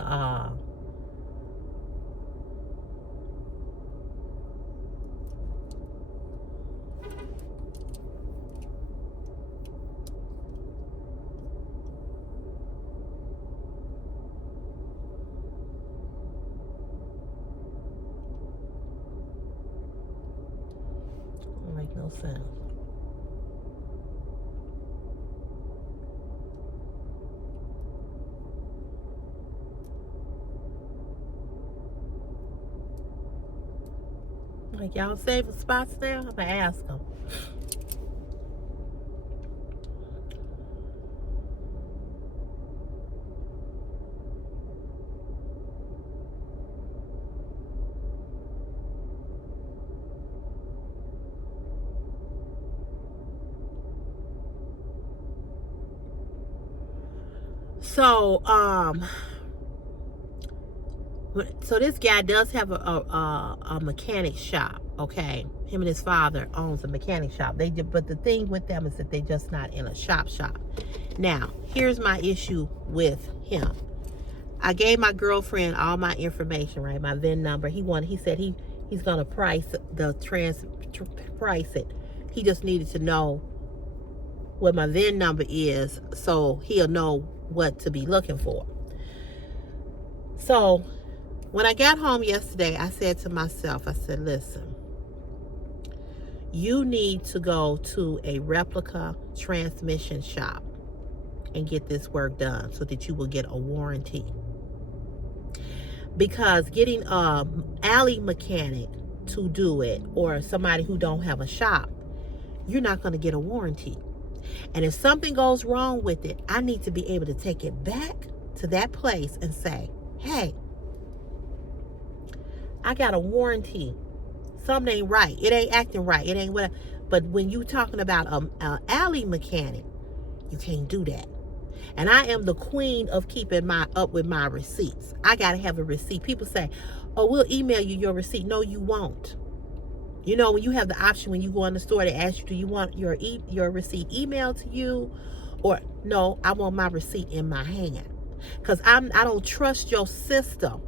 no sound. Like, y'all saving spots now? I'm gonna ask them. So this guy does have a mechanic shop, okay? Him and his father owns a mechanic shop. But the thing with them is that they just not in a shop. Now, here's my issue with him. I gave my girlfriend all my information, right? My VIN number. He said he's gonna price it. He just needed to know what my VIN number is, so he'll know what to be looking for. So when I got home yesterday, I said to myself, I said, listen, you need to go to a replica transmission shop and get this work done so that you will get a warranty. Because getting an alley mechanic to do it, or somebody who don't have a shop, you're not going to get a warranty. And if something goes wrong with it, I need to be able to take it back to that place and say, hey, I got a warranty. Something ain't right. It ain't acting right. It ain't what. But when you talking about an alley mechanic, you can't do that. And I am the queen of keeping up with my receipts. I got to have a receipt. People say, oh, we'll email you your receipt. No, you won't. You know, when you have the option, when you go in the store, they ask you, do you want your receipt emailed to you? Or no, I want my receipt in my hand. Because I don't trust your system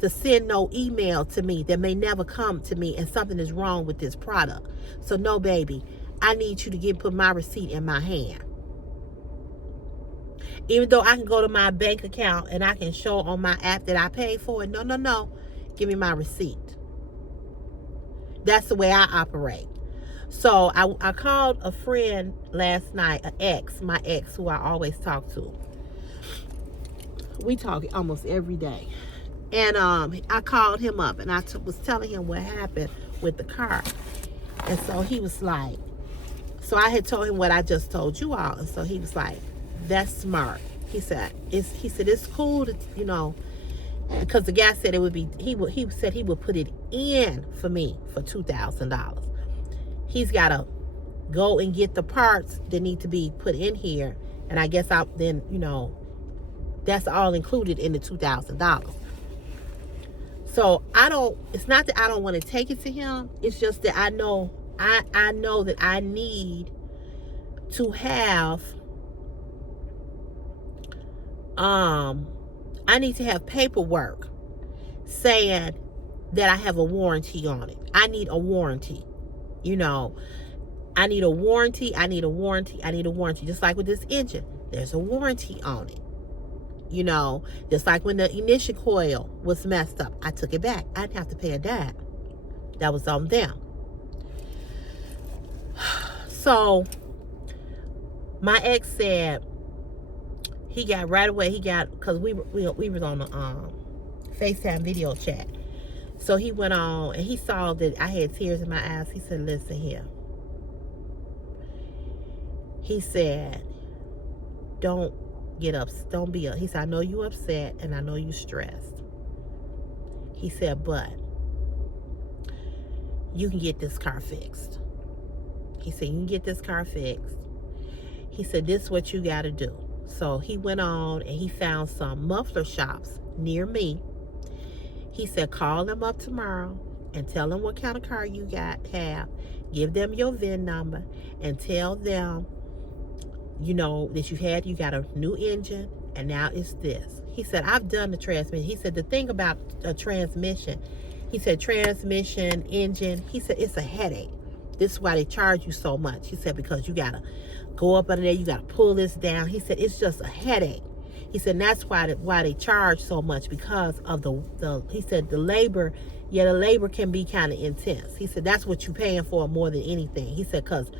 to send no email to me that may never come to me and something is wrong with this product. So no, baby, I need you to put my receipt in my hand. Even though I can go to my bank account and I can show on my app that I paid for it. No. Give me my receipt. That's the way I operate. So I called a friend last night, my ex, who I always talk to. We talk almost every day. And I called him up and I was telling him what happened with the car. And so he was like, so I had told him what I just told you all. And so he was like, that's smart. He said it's cool to, you know, because the guy said it would be, he said he would put it in for me for $2,000. He's got to go and get the parts that need to be put in here. And I guess then, you know, that's all included in the $2,000. So it's not that I don't want to take it to him. It's just that I know that I need to have, I need to have paperwork saying that I have a warranty on it. I need a warranty. You know, I need a warranty. Just like with this engine, there's a warranty on it. You know, just like when the ignition coil was messed up, I took it back. I didn't have to pay a dime. That was on them. So my ex said he got right away. Because we was on the FaceTime video chat. So he went on and he saw that I had tears in my eyes. He said, listen here. He said, don't be he said, I know you upset and I know you stressed. He said, but you can get this car fixed. He said, you can get this car fixed. He said, this is what you got to do. So he went on and he found some muffler shops near me. He said, call them up tomorrow and tell them what kind of car you have. Give them your VIN number and tell them, you know, that you got a new engine and now it's this. He said, I've done the transmission. He said, the thing about a transmission, he said, transmission, engine, he said, it's a headache. This is why they charge you so much. He said, because you got to go up under there, you got to pull this down. He said, it's just a headache. He said, and that's why they charge so much, because of he said, the labor, the labor can be kind of intense. He said, that's what you're paying for more than anything. He said, because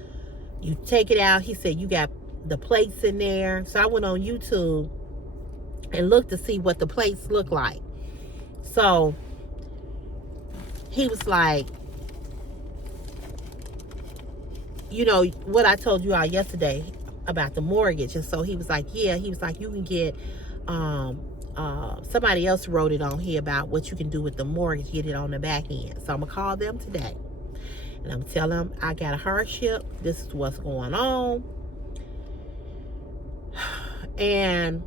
you take it out, he said, you got the plates in there. So I went on YouTube and looked to see what the plates look like. So he was like, you know, what I told you all yesterday about the mortgage. And so he was like, yeah, he was like, you can get, somebody else wrote it on here about what you can do with the mortgage, get it on the back end. So I'm going to call them today. And I'm telling them I got a hardship. This is what's going on. And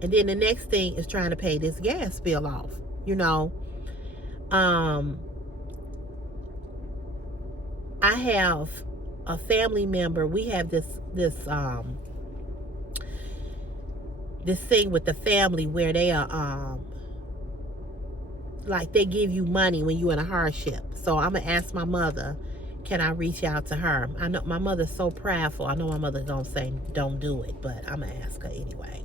then the next thing is trying to pay this gas bill off, you know. I have a family member. We have this thing with the family where they are like they give you money when you're in a hardship. So I'm gonna ask my mother, can I reach out to her? I know my mother's so prideful. I know my mother gonna say don't do it, but I'm gonna ask her anyway.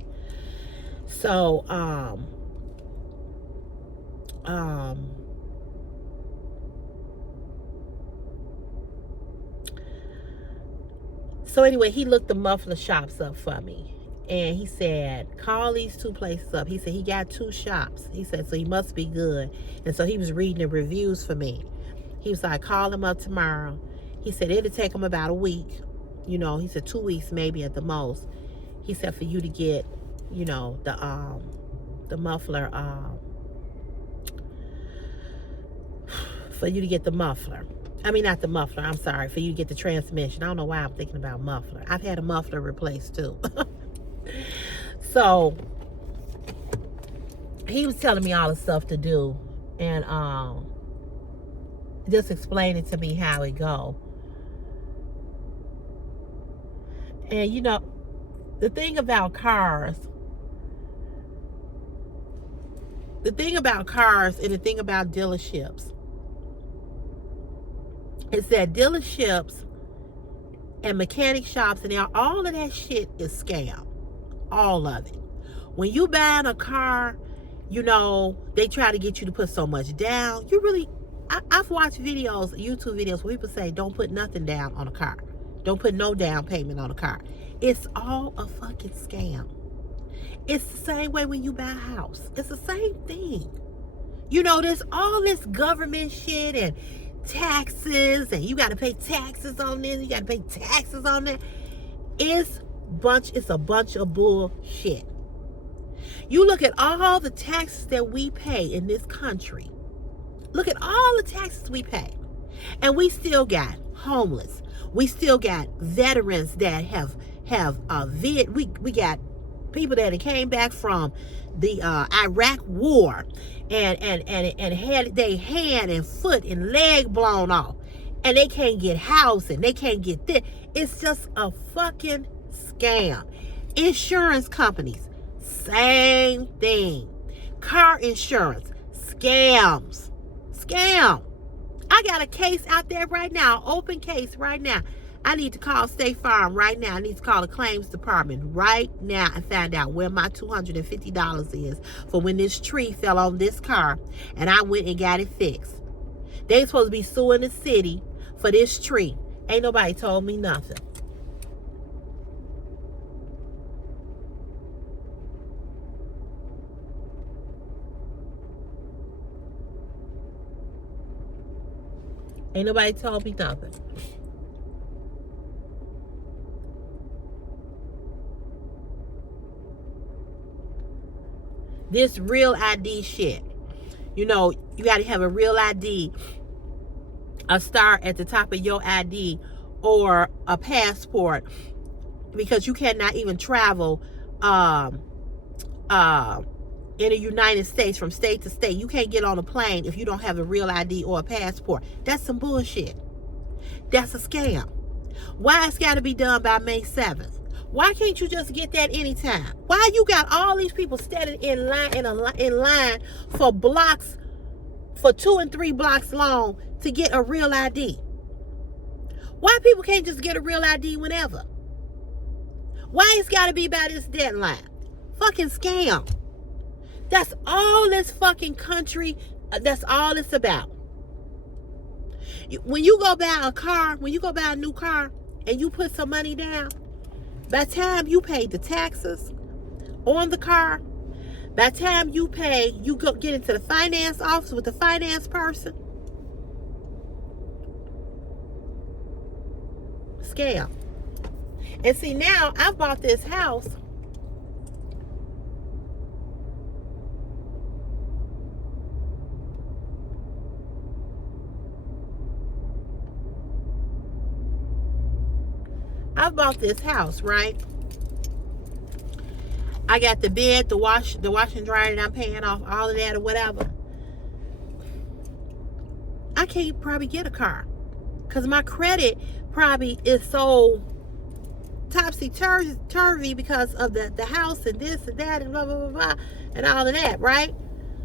So so anyway, he looked the muffler shops up for me. And he said, call these two places up. He said he got 2 shops. He said, so he must be good. And so he was reading the reviews for me. He was like, call them up tomorrow. He said it'll take him about a week. You know, he said 2 weeks maybe at the most. He said for you to get, you know, the muffler, for you to get the muffler. I mean, not the muffler, I'm sorry, for you to get the transmission. I don't know why I'm thinking about muffler. I've had a muffler replaced too. So he was telling me all the stuff to do and just explaining to me how it go. And you know, the thing about cars, the thing about cars and the thing about dealerships is that dealerships and mechanic shops and all of that shit is scam. All of it. When you buying a car, you know, they try to get you to put so much down. I've watched videos, YouTube videos, where people say, don't put nothing down on a car. Don't put no down payment on a car. It's all a fucking scam. It's the same way when you buy a house. It's the same thing. You know, there's all this government shit and taxes, and you got to pay taxes on this, you got to pay taxes on that. It's a bunch of bullshit. You look at all the taxes that we pay in this country. Look at all the taxes we pay. And we still got homeless. We still got veterans that we got people that came back from the Iraq war and had their hand and foot and leg blown off. And they can't get housing. They can't get this. It's just a fucking scam. Insurance companies, same thing. Car insurance, scams. Scam. I got a case out there right now, open case right now. I need to call State Farm right now. I need to call the claims department right now and find out where my $250 is for when this tree fell on this car and I went and got it fixed. They supposed to be suing the city for this tree. Ain't nobody told me nothing. Ain't nobody told me nothing. This real ID shit. You know, you got to have a real ID, a star at the top of your ID, or a passport, because you cannot even travel in the United States from state to state. You can't get on a plane if you don't have a real ID or a passport. That's some bullshit. That's a scam. Why it's got to be done by May 7th? Why can't you just get that anytime? Why you got all these people standing in line for blocks, for 2 and 3 blocks long to get a real ID? Why people can't just get a real ID whenever? Why it's got to be by this deadline? Fucking scam. That's all this fucking country, that's all it's about. When you go buy a car, when you go buy a new car and you put some money down, by the time you pay the taxes on the car, by the time you go get into the finance office with the finance person, scam. And see, now I've bought this house. I bought this house, right? I got the bed, the wash and dryer that I'm paying off, all of that or whatever. I can't probably get a car because my credit probably is so topsy-turvy because of the house and this and that and blah, blah, blah, blah, and all of that, right?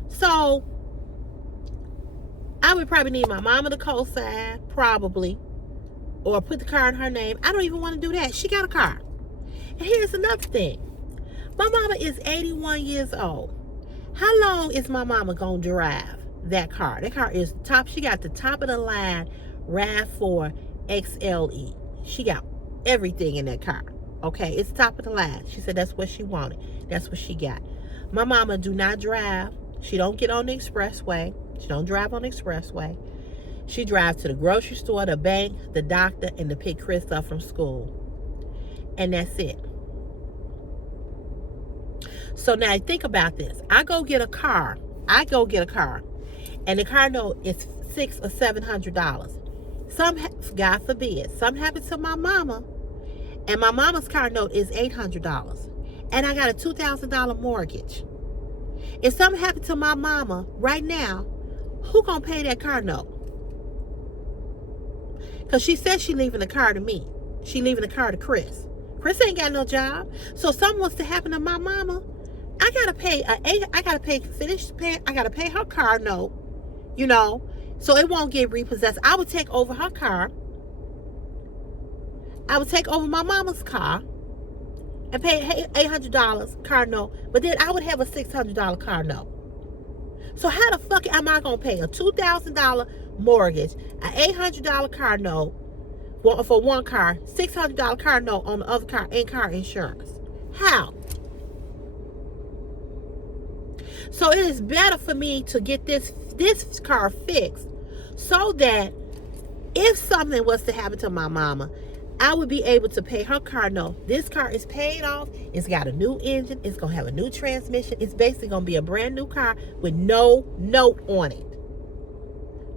So I would probably need my mama to co-sign, probably, or put the car in her name. I don't even want to do that. She got a car. And here's another thing. My mama is 81 years old. How long is my mama going to drive that car? That car is top. She got the top of the line RAV4 XLE. She got everything in that car. Okay, it's top of the line. She said that's what she wanted. That's what she got. My mama do not drive. She don't get on the expressway. She don't drive on the expressway. She drives to the grocery store, the bank, the doctor, and to pick Chris up from school. And that's it. So now think about this. I go get a car. And the car note is $600 or $700. God forbid, something happens to my mama, and my mama's car note is $800. And I got a $2,000 mortgage. If something happened to my mama right now, who gonna pay that car note? Because she said she leaving the car to me. She leaving the car to Chris. Chris ain't got no job. So if something was to happen to my mama, I gotta pay her car note, so it won't get repossessed. I would take over her car. I would take over my mama's car and pay $800 car note, but then I would have a $600 car note. So how the fuck am I gonna pay a $2,000 mortgage, an $800 car note for one car, $600 car note on the other car, and car insurance? How? So it is better for me to get this car fixed, so that if something was to happen to my mama, I would be able to pay her car note. This car is paid off. It's got a new engine. It's going to have a new transmission. It's basically going to be a brand new car with no note on it.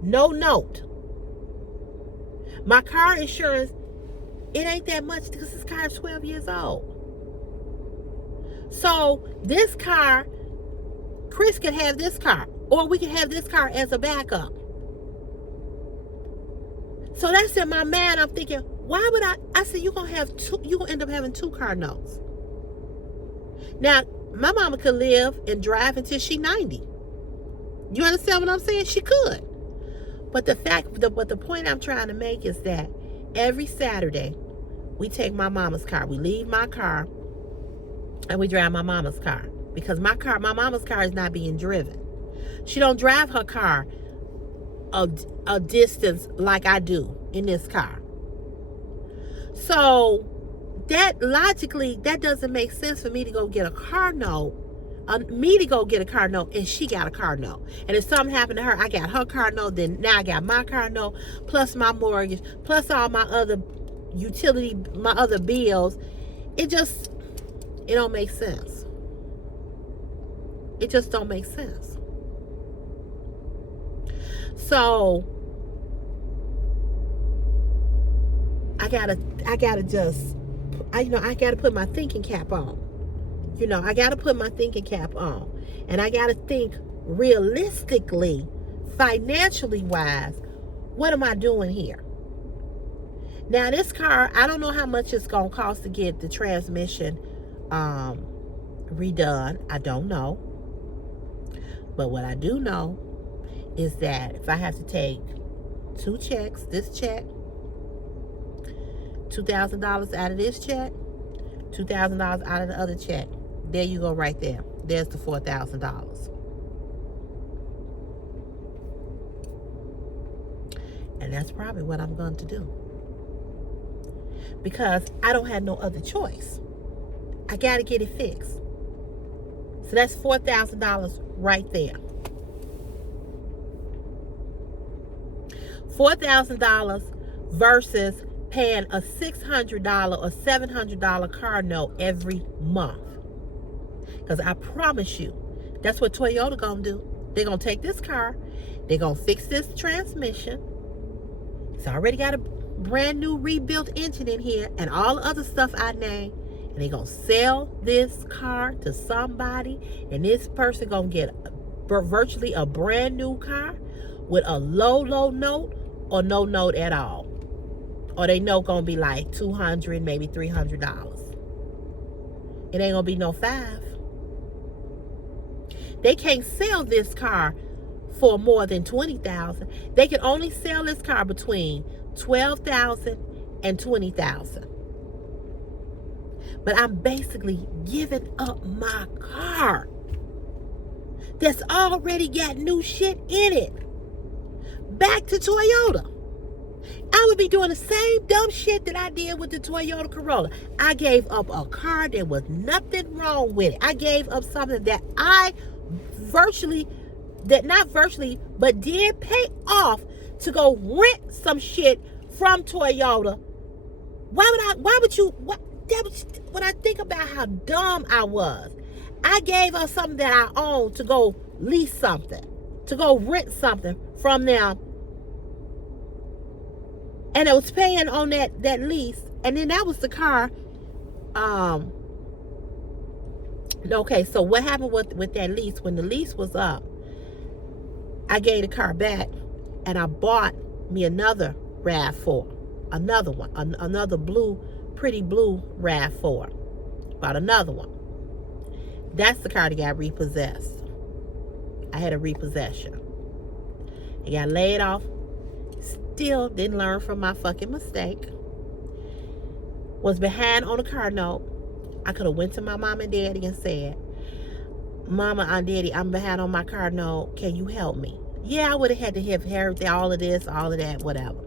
No note. My car insurance, it ain't that much because this car is 12 years old. So this car, Chris can have this car, or we can have this car as a backup. So that's in my mind. I'm thinking, why would I said, you're going to end up having 2 car notes. Now, my mama could live and drive until she's 90. You understand what I'm saying? She could. But the point I'm trying to make is that every Saturday, we take my mama's car. We leave my car and we drive my mama's car. Because my mama's car is not being driven. She don't drive her car a distance like I do in this car. So that logically, that doesn't make sense for me to go get a car note, and she got a car note. And if something happened to her, I got her car note, then now I got my car note, plus my mortgage, plus all my other my other bills. It don't make sense. It just don't make sense. So I gotta put my thinking cap on. I gotta put my thinking cap on. And I gotta think realistically, financially wise, what am I doing here? Now this car, I don't know how much it's gonna cost to get the transmission redone. I don't know. But what I do know is that if I have to take 2 checks, this check, $2,000 out of this check, $2,000 out of the other check. There you go right there. There's the $4,000. And that's probably what I'm going to do. Because I don't have no other choice. I got to get it fixed. So that's $4,000 right there. $4,000 versus paying a $600 or $700 car note every month. Because I promise you, that's what Toyota gonna do. They're gonna take this car, they're gonna fix this transmission. It's already got a brand new rebuilt engine in here and all the other stuff I named. And they're gonna sell this car to somebody, and this person gonna get virtually a brand new car with a low note or no note at all. Or they note gonna be like $200, maybe $300. It ain't gonna be no 5. They can't sell this car for more than $20,000. They can only sell this car between $12,000 and $20,000. But I'm basically giving up my car that's already got new shit in it back to Toyota. I would be doing the same dumb shit that I did with the Toyota Corolla. I gave up a car. There was nothing wrong with it. I gave up something that I but did pay off to go rent some shit from Toyota. When I think about how dumb I was, I gave up something that I owned to go lease something, to go rent something from them. And I was paying on that lease. And then that was the car. Okay, so what happened with that lease? When the lease was up, I gave the car back and I bought me another RAV4. Another one. Another pretty blue RAV4. Bought another one. That's the car that got repossessed. I had a repossession. I got laid off. Still didn't learn from my fucking mistake. Was behind on a car note. I could have went to my mom and daddy and said, Mama and Daddy, I'm behind on my car note. Can you help me? Yeah, I would have had to have heard all of this, all of that, whatever.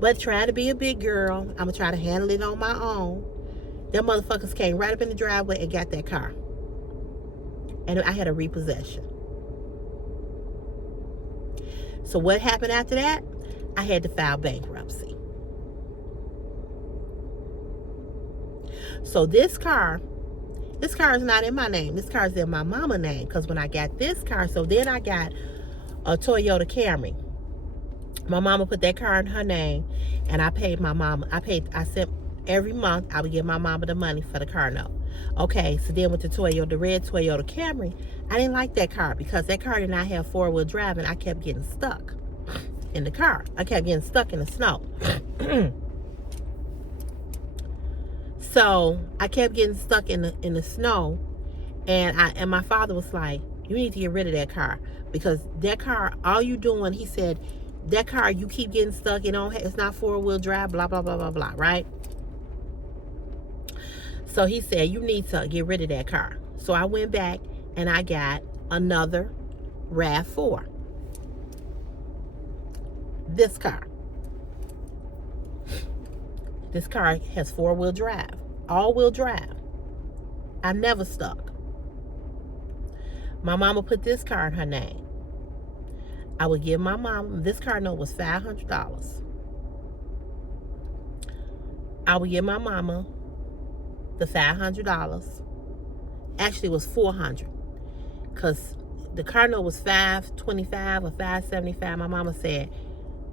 But try to be a big girl. I'm going to try to handle it on my own. Them motherfuckers came right up in the driveway and got that car. And I had a repossession. So what happened after that? I had to file bankruptcy. So this car is not in my name. This car is in my mama's name. Because when I got this car, so then I got a Toyota Camry. My mama put that car in her name, and I paid my mama. I sent every month, I would give my mama the money for the car note. Okay, so then with the red Toyota Camry, I didn't like that car because that car did not have four-wheel drive, and I kept getting stuck in the car. I kept getting stuck in the snow. So I kept getting stuck in the snow, and my father was like, you need to get rid of that car, because that car, all you doing, he said, that car, you keep getting stuck, it's not four-wheel drive, blah, blah, blah, blah, blah, right? So he said, you need to get rid of that car. So I went back and I got another RAV4. This car. This car has four-wheel drive, all-wheel drive. I never stuck. My mama put this car in her name. I would give my mom, this car note was $500. I would give my mama the $500. Actually, it was $400, because the car note was $525 or $575. My mama said,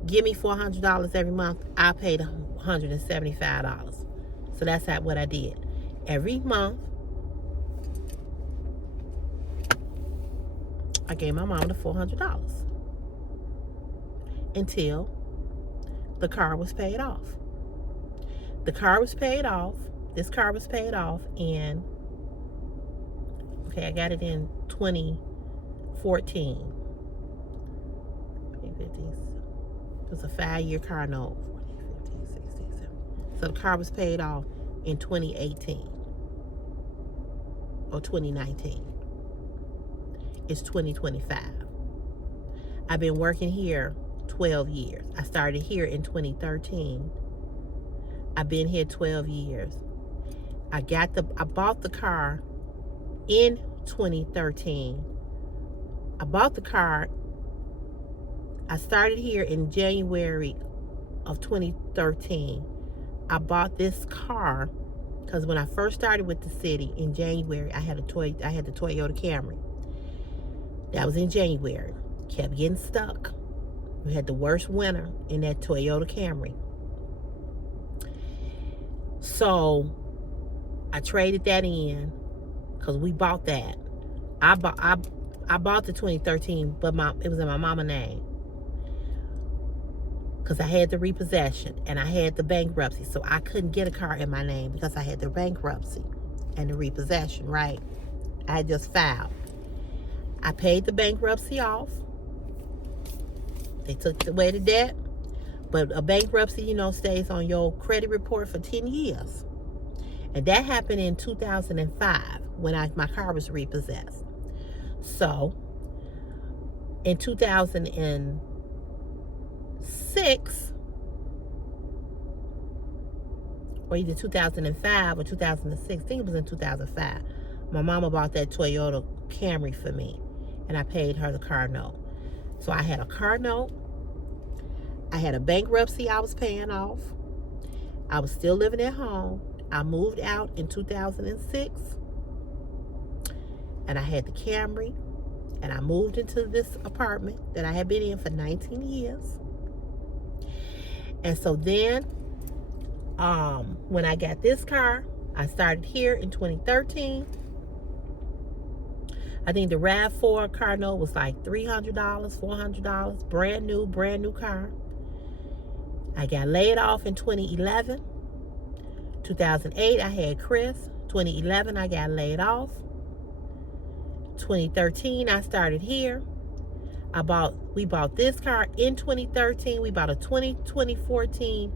give me $400 every month. I paid $175. So that's what I did. Every month, I gave my mom the $400 until the car was paid off. The car was paid off. This car was paid off in, I got it in 2014. It was a 5-year car note. 15, 16, 17. So the car was paid off in 2018 or 2019. It's 2025. I've been working here 12 years. I started here in 2013. I've been here 12 years. I bought the car in 2013. I bought the car. I started here in January of 2013. I bought this car because when I first started with the city in January, I had the Toyota Camry. That was in January. Kept getting stuck. We had the worst winter in that Toyota Camry. So I traded that in because we bought that. I bought the 2013, but it was in my mama's name because I had the repossession and I had the bankruptcy, so I couldn't get a car in my name because I had the bankruptcy and the repossession, right? I had just filed. I paid the bankruptcy off. They took away the debt, but a bankruptcy, stays on your credit report for 10 years. And that happened in 2005 when my car was repossessed. So, in 2006, or either 2005 or 2006, I think it was in 2005, my mama bought that Toyota Camry for me, and I paid her the car note. So I had a car note, I had a bankruptcy I was paying off, I was still living at home. I moved out in 2006, and I had the Camry, and I moved into this apartment that I had been in for 19 years. And so then, when I got this car, I started here in 2013. I think the RAV4 car note was like $300, $400, brand new car. I got laid off in 2011. 2008, I had Chris. 2011, I got laid off. 2013, I started here. We bought this car in 2013. We bought a 2014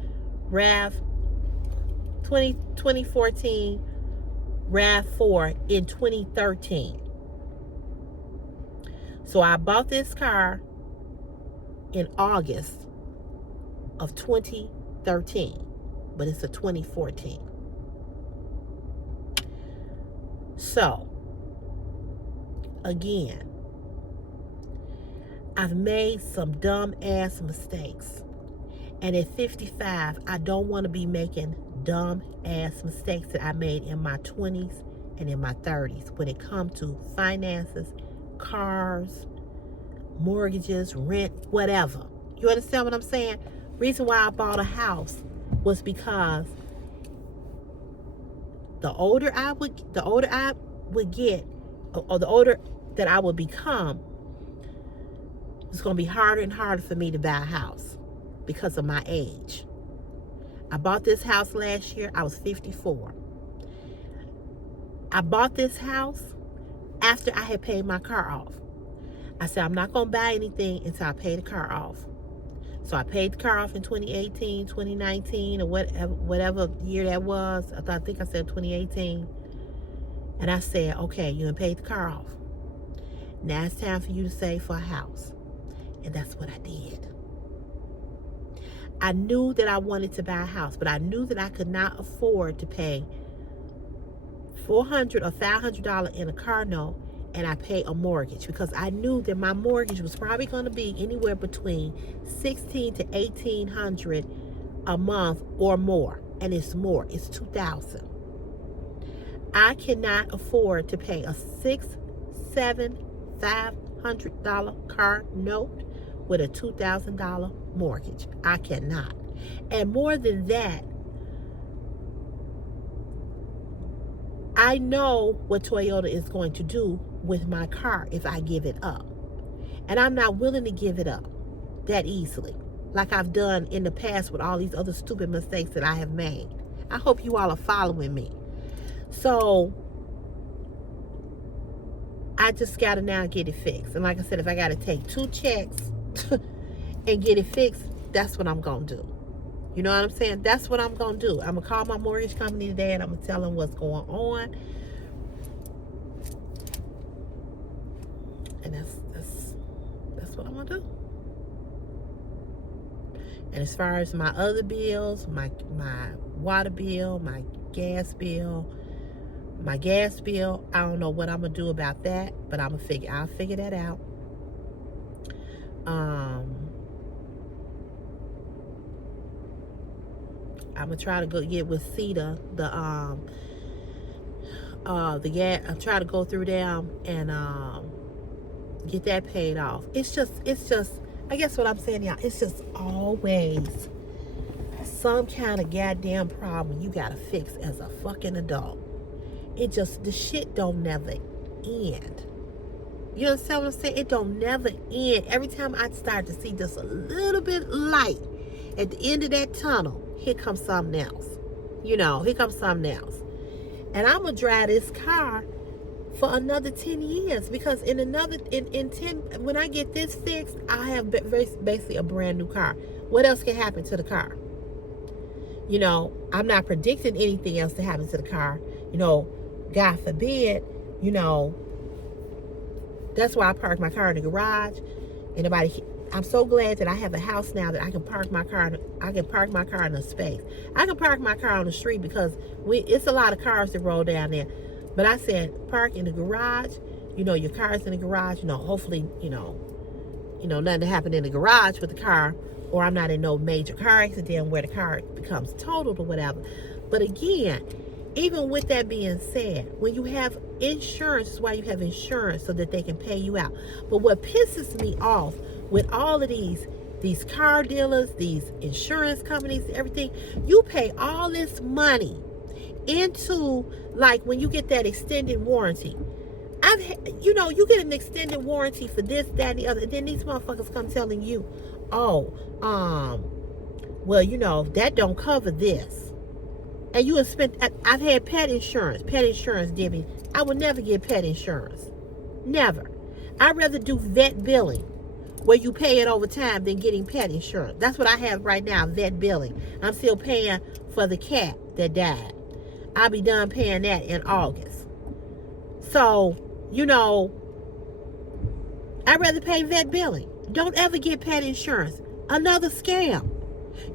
RAV4 in 2013. So I bought this car in August of 2013, but it's a 2014. So, again, I've made some dumb ass mistakes. And at 55, I don't want to be making dumb ass mistakes that I made in my 20s and in my 30s when it comes to finances, cars, mortgages, rent, whatever. You understand what I'm saying? Reason why I bought a house was because the older I would get, or the older that I would become, it's going to be harder and harder for me to buy a house because of my age. I bought this house last year. I was 54. I bought this house after I had paid my car off. I said, I'm not going to buy anything until I pay the car off. So I paid the car off in 2018, 2019, or whatever year that was. I think I said 2018. And I said, okay, you done paid the car off. Now it's time for you to save for a house. And that's what I did. I knew that I wanted to buy a house, but I knew that I could not afford to pay $400 or $500 in a car note and I pay a mortgage, because I knew that my mortgage was probably going to be anywhere between $1,600 to $1,800 a month or more. And it's more. It's $2,000. I cannot afford to pay a $500 car note with a $2,000 mortgage. I cannot. And more than that, I know what Toyota is going to do with my car if I give it up. And I'm not willing to give it up that easily, like I've done in the past with all these other stupid mistakes that I have made. I hope you all are following me. So I just got to now get it fixed. And like I said, if I got to take 2 checks and get it fixed, that's what I'm going to do. You know what I'm saying? That's what I'm going to do. I'm going to call my mortgage company today and I'm going to tell them what's going on. And that's what I'm going to do. And as far as my other bills, my water bill, my gas bill, I don't know what I'm going to do about that, but I'll figure that out. I'm gonna try to go get with CETA the gas. I'll try to go through them and get that paid off. It's just I guess what I'm saying, y'all, it's just always some kind of goddamn problem you gotta fix as a fucking adult. The shit don't never end. You understand what I'm saying? It don't never end. Every time I start to see just a little bit light at the end of that tunnel, here comes something else. Here comes something else. And I'm going to drive this car for another 10 years, because in 10, when I get this fixed, I have basically a brand new car. What else can happen to the car? I'm not predicting anything else to happen to the car. God forbid, that's why I parked my car in the garage. I'm so glad that I have a house now that I can park my car. I can park my car in a space. I can park my car on the street because it's a lot of cars that roll down there. But I said park in the garage. Your car's in the garage. Hopefully, nothing happened in the garage with the car, or I'm not in no major car accident where the car becomes totaled or whatever. But again, even with that being said, when you have insurance, is why you have insurance, so that they can pay you out. But what pisses me off with all of these car dealers, these insurance companies, everything, you pay all this money into, like, when you get that extended warranty. You get an extended warranty for this, that, and the other, and then these motherfuckers come telling you, well, that don't cover this. And you have spent, I've had pet insurance. Pet insurance did me. I would never get pet insurance. Never. I'd rather do vet billing, where you pay it over time, than getting pet insurance. That's what I have right now, vet billing. I'm still paying for the cat that died. I'll be done paying that in August. So, I'd rather pay vet billing. Don't ever get pet insurance. Another scam.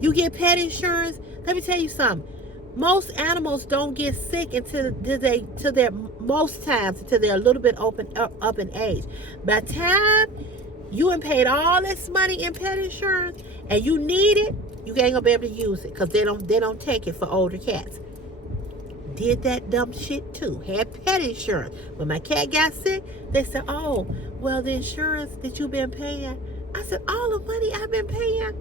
You get pet insurance, let me tell you something. Most animals don't get sick until they're most times until they're a little bit up in age. By the time you ain't paid all this money in pet insurance and you need it, you ain't gonna be able to use it because they don't take it for older cats. Did that dumb shit too. Had pet insurance. When my cat got sick, they said, "Oh, well, the insurance that you've been paying." I said, "All the money I've been paying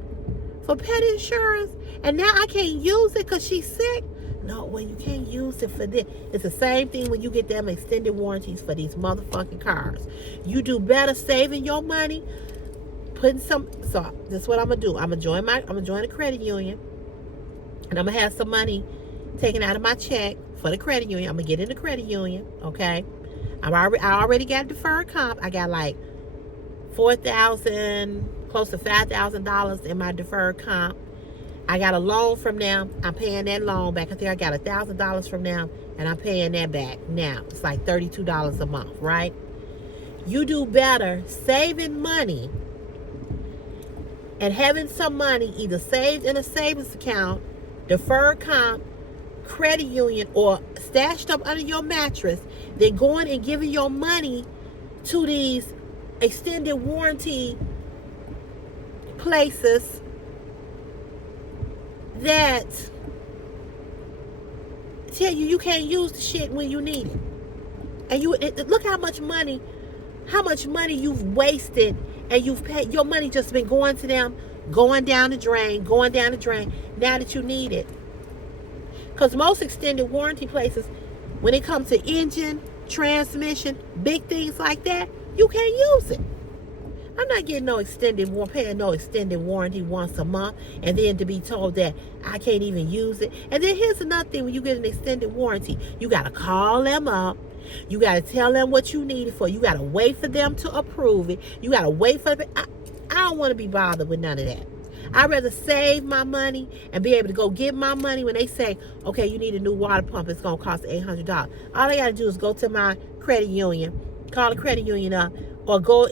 for pet insurance, and now I can't use it because she's sick?" No, well, you can't use it for this. It's the same thing when you get them extended warranties for these motherfucking cars. You do better saving your money, putting some. So this is what I'm gonna do. I'm gonna join a credit union, and I'm gonna have some money taken out of my check for the credit union. I'm gonna get in the credit union, okay? I already got deferred comp. I got like $4,000, close to $5,000 in my deferred comp. I got a loan from them. I'm paying that loan back. I think I got $1,000 from them, and I'm paying that back now. It's like $32 a month, right? You do better saving money and having some money either saved in a savings account, deferred comp, credit union, or stashed up under your mattress than going and giving your money to these extended warranty places that tell you can't use the shit when you need it. And look how much money you've wasted, and you've paid. Your money just been going to them, going down the drain, now that you need it. Because most extended warranty places, when it comes to engine, transmission, big things like that, you can't use it. I'm not getting paying no extended warranty once a month, and then to be told that I can't even use it. And then here's another thing: when you get an extended warranty, you got to call them up. You got to tell them what you need it for. You got to wait for them to approve it. You got to wait for it. I don't want to be bothered with none of that. I'd rather save my money and be able to go get my money when they say, "Okay, you need a new water pump. It's going to cost $800. All I got to do is go to my credit union, call the credit union up, or go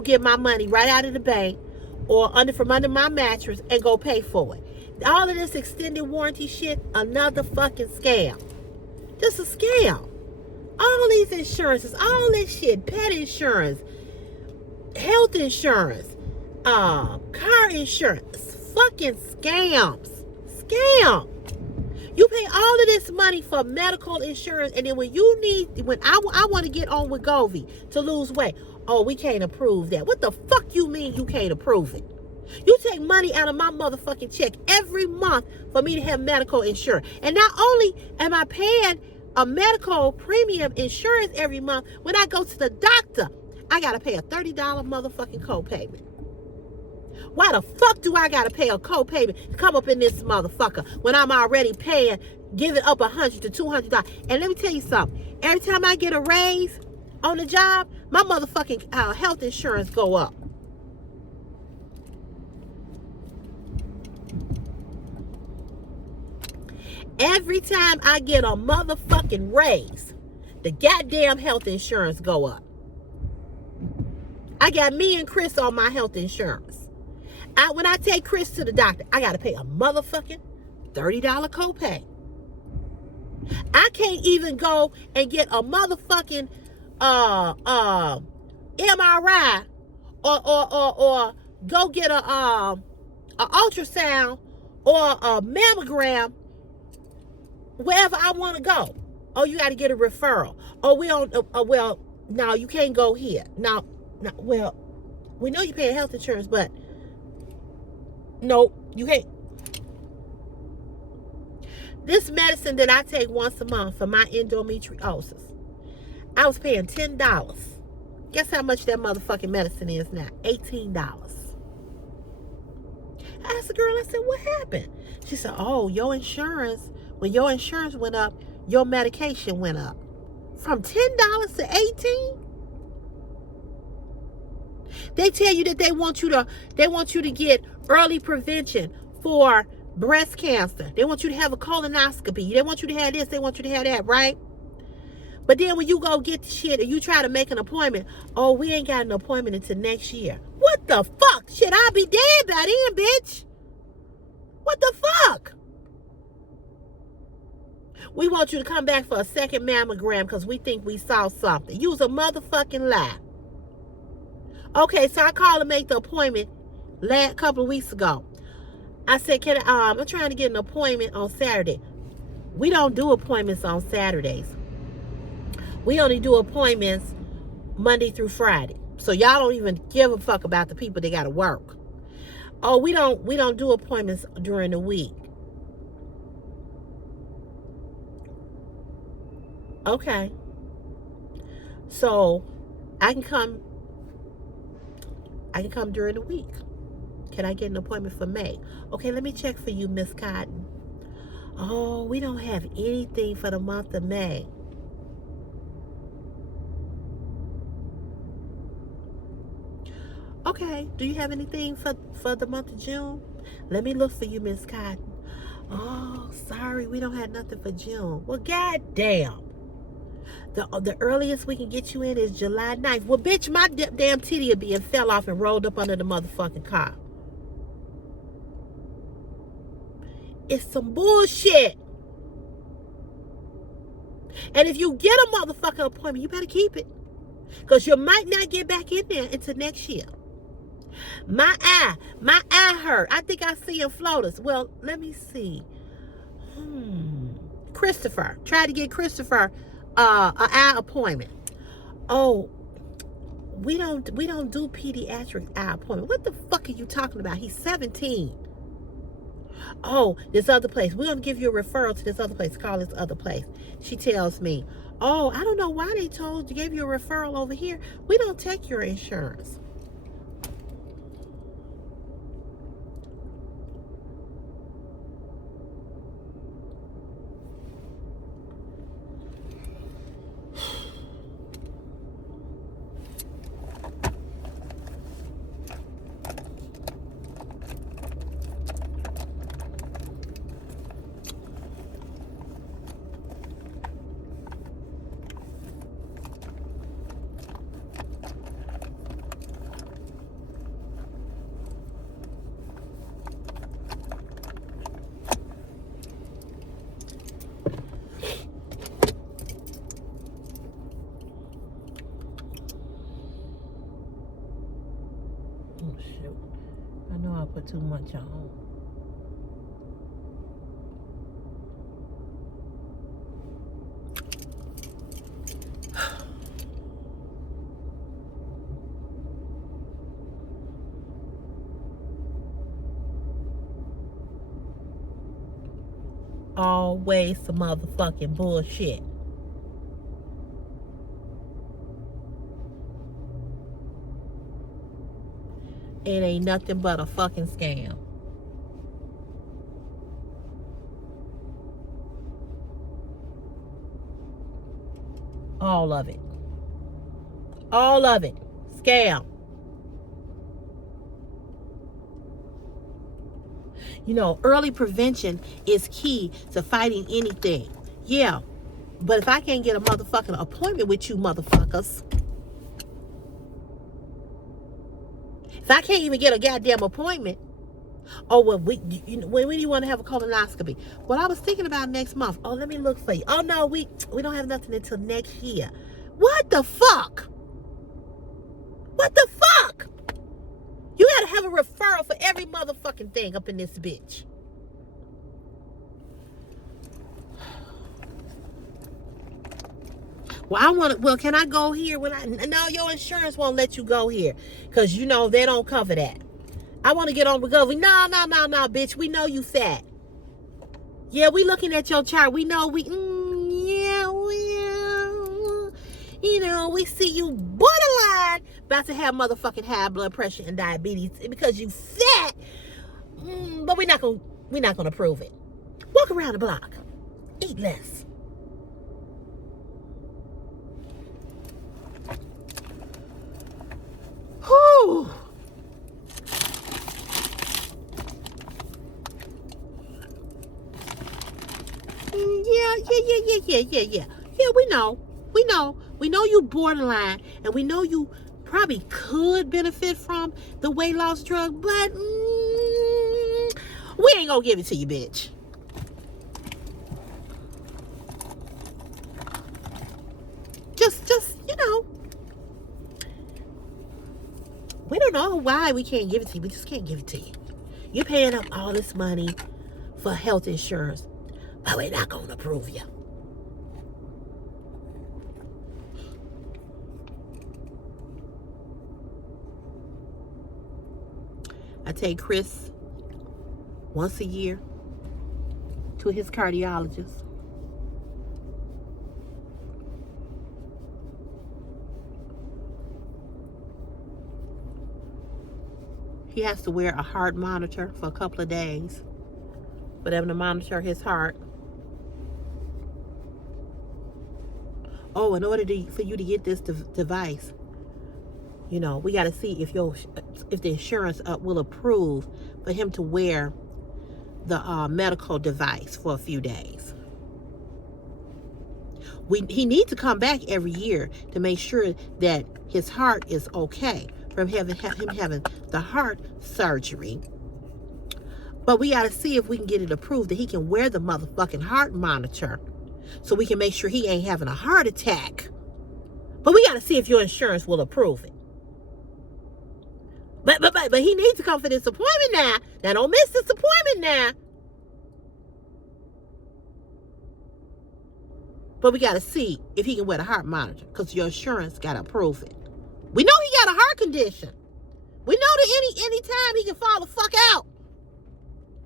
get my money right out of the bank or from under my mattress and go pay for it. All of this extended warranty shit, another fucking scam. Just a scam. All these insurances, all this shit, pet insurance, health insurance, car insurance, fucking scams. Scam. You pay all of this money for medical insurance, and then when I want to get on with Wegovy to lose weight, oh, we can't approve that. What the fuck you mean you can't approve it? You take money out of my motherfucking check every month for me to have medical insurance. And not only am I paying a medical premium insurance every month, when I go to the doctor, I got to pay a $30 motherfucking copayment. Why the fuck do I gotta pay a co-payment to come up in this motherfucker when I'm already paying, giving up $100 to $200? And let me tell you something. Every time I get a raise on the job, my motherfucking health insurance go up. Every time I get a motherfucking raise, the goddamn health insurance go up. I got me and Chris on my health insurance. When I take Chris to the doctor, I got to pay a motherfucking $30 copay. I can't even go and get a motherfucking MRI or go get a ultrasound or a mammogram wherever I want to go. Oh, you got to get a referral. Oh, well, no, you can't go here. No, well, we know you pay health insurance, but no, you can't. This medicine that I take once a month for my endometriosis, I was paying $10. Guess how much that motherfucking medicine is now? $18. I asked the girl, I said, what happened? She said, oh, your insurance, when your insurance went up, your medication went up. From $10 to $18? They tell you that they want you to get early prevention for breast cancer. They want you to have a colonoscopy. They want you to have this. They want you to have that, right? But then when you go get the shit and you try to make an appointment, oh, we ain't got an appointment until next year. What the fuck? Shit, I'll be dead by then, bitch. What the fuck? We want you to come back for a second mammogram because we think we saw something. Use a motherfucking lie. Okay, so I called to make the appointment a couple of weeks ago. I said, I'm trying to get an appointment on Saturday. We don't do appointments on Saturdays. We only do appointments Monday through Friday. So y'all don't even give a fuck about the people that gotta work. Oh, we don't do appointments during the week. Okay. So I can come during the week. Can I get an appointment for May? Okay, let me check for you, Miss Cotton. Oh, we don't have anything for the month of May. Okay, do you have anything for the month of June? Let me look for you, Miss Cotton. Oh, sorry, we don't have nothing for June. Well, goddamn. The earliest we can get you in is July 9th. Well, bitch, my damn titty will be and fell off and rolled up under the motherfucking car. It's some bullshit. And if you get a motherfucking appointment, you better keep it. Because you might not get back in there until next year. My eye hurt. I think I see in floaters. Well, let me see. Christopher. Try to get Christopher an eye appointment. Oh, we don't do pediatric eye appointment. What the fuck are you talking about? He's 17. Oh, this other place. We're going to give you a referral to this other place. Call this other place. She tells me, oh, I don't know why they gave you a referral over here. We don't take your insurance. Oh, shoot. I know I put too much on. Always some motherfucking bullshit. It ain't nothing but a fucking scam. All of it. All of it. Scam. You know, early prevention is key to fighting anything. Yeah. But if I can't get a motherfucking appointment with you motherfuckers, if I can't even get a goddamn appointment, oh, well, when do you want to have a colonoscopy? Well, I was thinking about next month. Oh, let me look for you. Oh, no, we don't have nothing until next year. What the fuck? What the fuck? You gotta have a referral for every motherfucking thing up in this bitch. Well, can I go here? No, your insurance won't let you go here. Because, you know, they don't cover that. I want to get on with Governor. No, bitch. We know you fat. Yeah, we looking at your chart. We know you know, we see you borderline about to have motherfucking high blood pressure and diabetes because you fat. But we're not gonna prove it. Walk around the block. Eat less. Whew. Woo! Yeah. Yeah, we know. We know you borderline, and we know you probably could benefit from the weight loss drug, but we ain't gonna give it to you, bitch. Just, we don't know why we can't give it to you. We just can't give it to you. You're paying up all this money for health insurance, but we're not gonna approve you. I take Chris once a year to his cardiologist. He has to wear a heart monitor for a couple of days for them to monitor his heart. Oh, in order for you to get this device, we got to see if the insurance will approve for him to wear the medical device for a few days. He needs to come back every year to make sure that his heart is okay from him having the heart surgery. But we got to see if we can get it approved that he can wear the motherfucking heart monitor so we can make sure he ain't having a heart attack. But we got to see if your insurance will approve it. But he needs to come for this appointment now. Now don't miss this appointment now. But we got to see if he can wear the heart monitor because your insurance got to approve it. We know he got a heart condition. We know that any time he can fall the fuck out.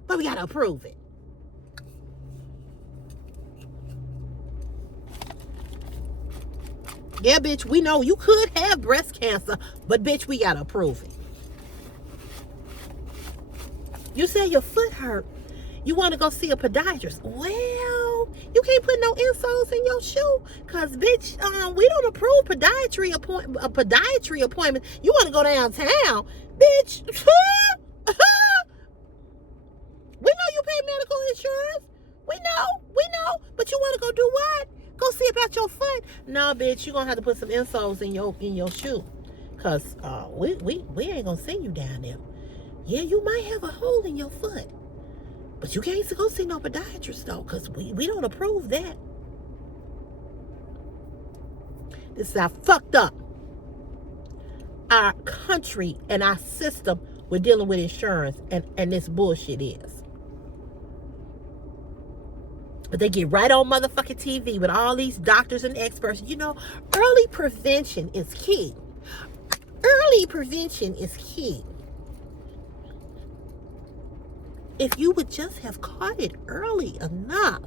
But we got to approve it. Yeah, bitch, we know you could have breast cancer, but bitch, we got to approve it. You say your foot hurt. You want to go see a podiatrist. Well, you can't put no insoles in your shoe because, bitch, we don't approve podiatry appointment. You want to go downtown, bitch. We know you pay medical insurance. We know. But you want to go do what? Go see about your foot. No, bitch, you're going to have to put some insoles in your shoe because we ain't going to send you down there. Yeah, you might have a hole in your foot. But you can't go see no podiatrist, though, because we don't approve that. This is how fucked up our country and our system with dealing with insurance and this bullshit is. But they get right on motherfucking TV with all these doctors and experts. Early prevention is key. Early prevention is key. If you would just have caught it early enough,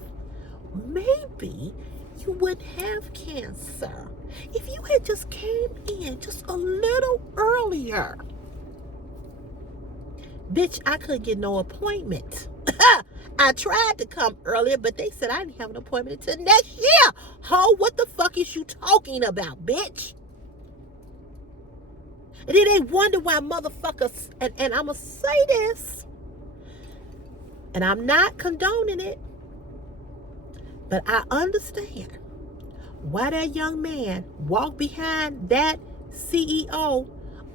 maybe you wouldn't have cancer. If you had just came in just a little earlier. Bitch, I couldn't get no appointment. I tried to come earlier, but they said I didn't have an appointment until next year. Ho, what the fuck is you talking about, bitch? And then they wonder why motherfuckers, and I'm going to say this, and I'm not condoning it, but I understand why that young man walked behind that CEO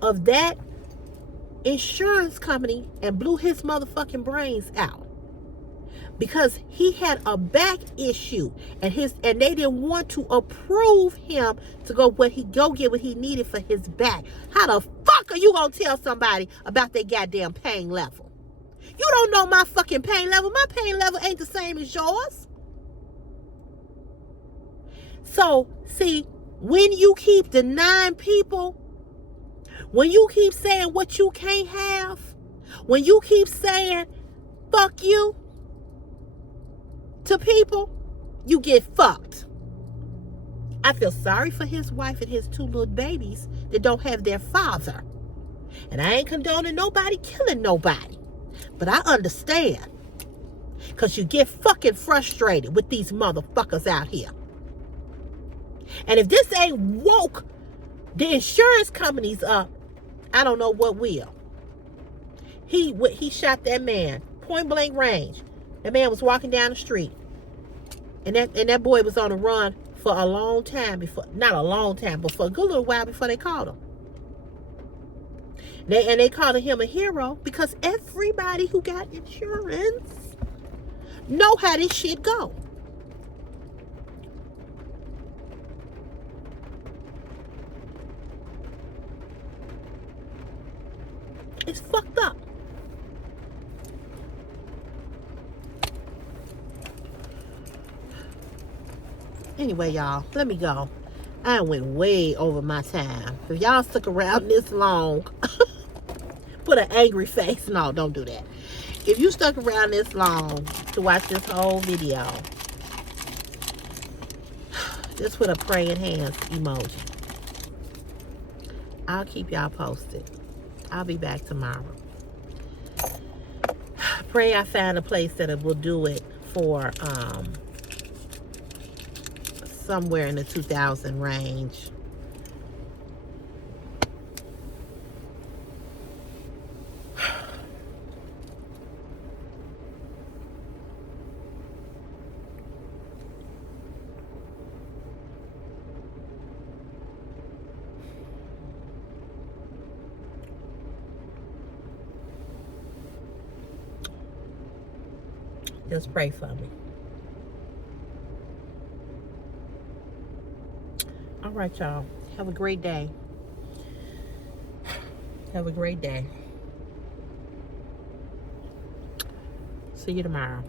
of that insurance company and blew his motherfucking brains out. Because he had a back issue and they didn't want to approve him to go get what he needed for his back. How the fuck are you gonna tell somebody about their goddamn pain level? You don't know my fucking pain level. My pain level ain't the same as yours. So, see, when you keep denying people, when you keep saying what you can't have, when you keep saying fuck you to people, you get fucked. I feel sorry for his wife and his two little babies that don't have their father. And I ain't condoning nobody killing nobody. But I understand. Because you get fucking frustrated with these motherfuckers out here. And if this ain't woke the insurance companies up I don't know what will. He shot that man point blank range. That man was walking down the street, and that boy was on the run for a long time before, not a long time, but for a good little while before they caught him. They called him a hero because everybody who got insurance know how this shit go. It's fucked up. Anyway, y'all, let me go. I went way over my time. If y'all stuck around this long, put an angry face. No, don't do that. If you stuck around this long to watch this whole video, just put a praying hands emoji. I'll keep y'all posted. I'll be back tomorrow. Pray I find a place that will do it for somewhere in the 2,000 range. Just pray for me. All right, y'all. Have a great day. Have a great day. See you tomorrow.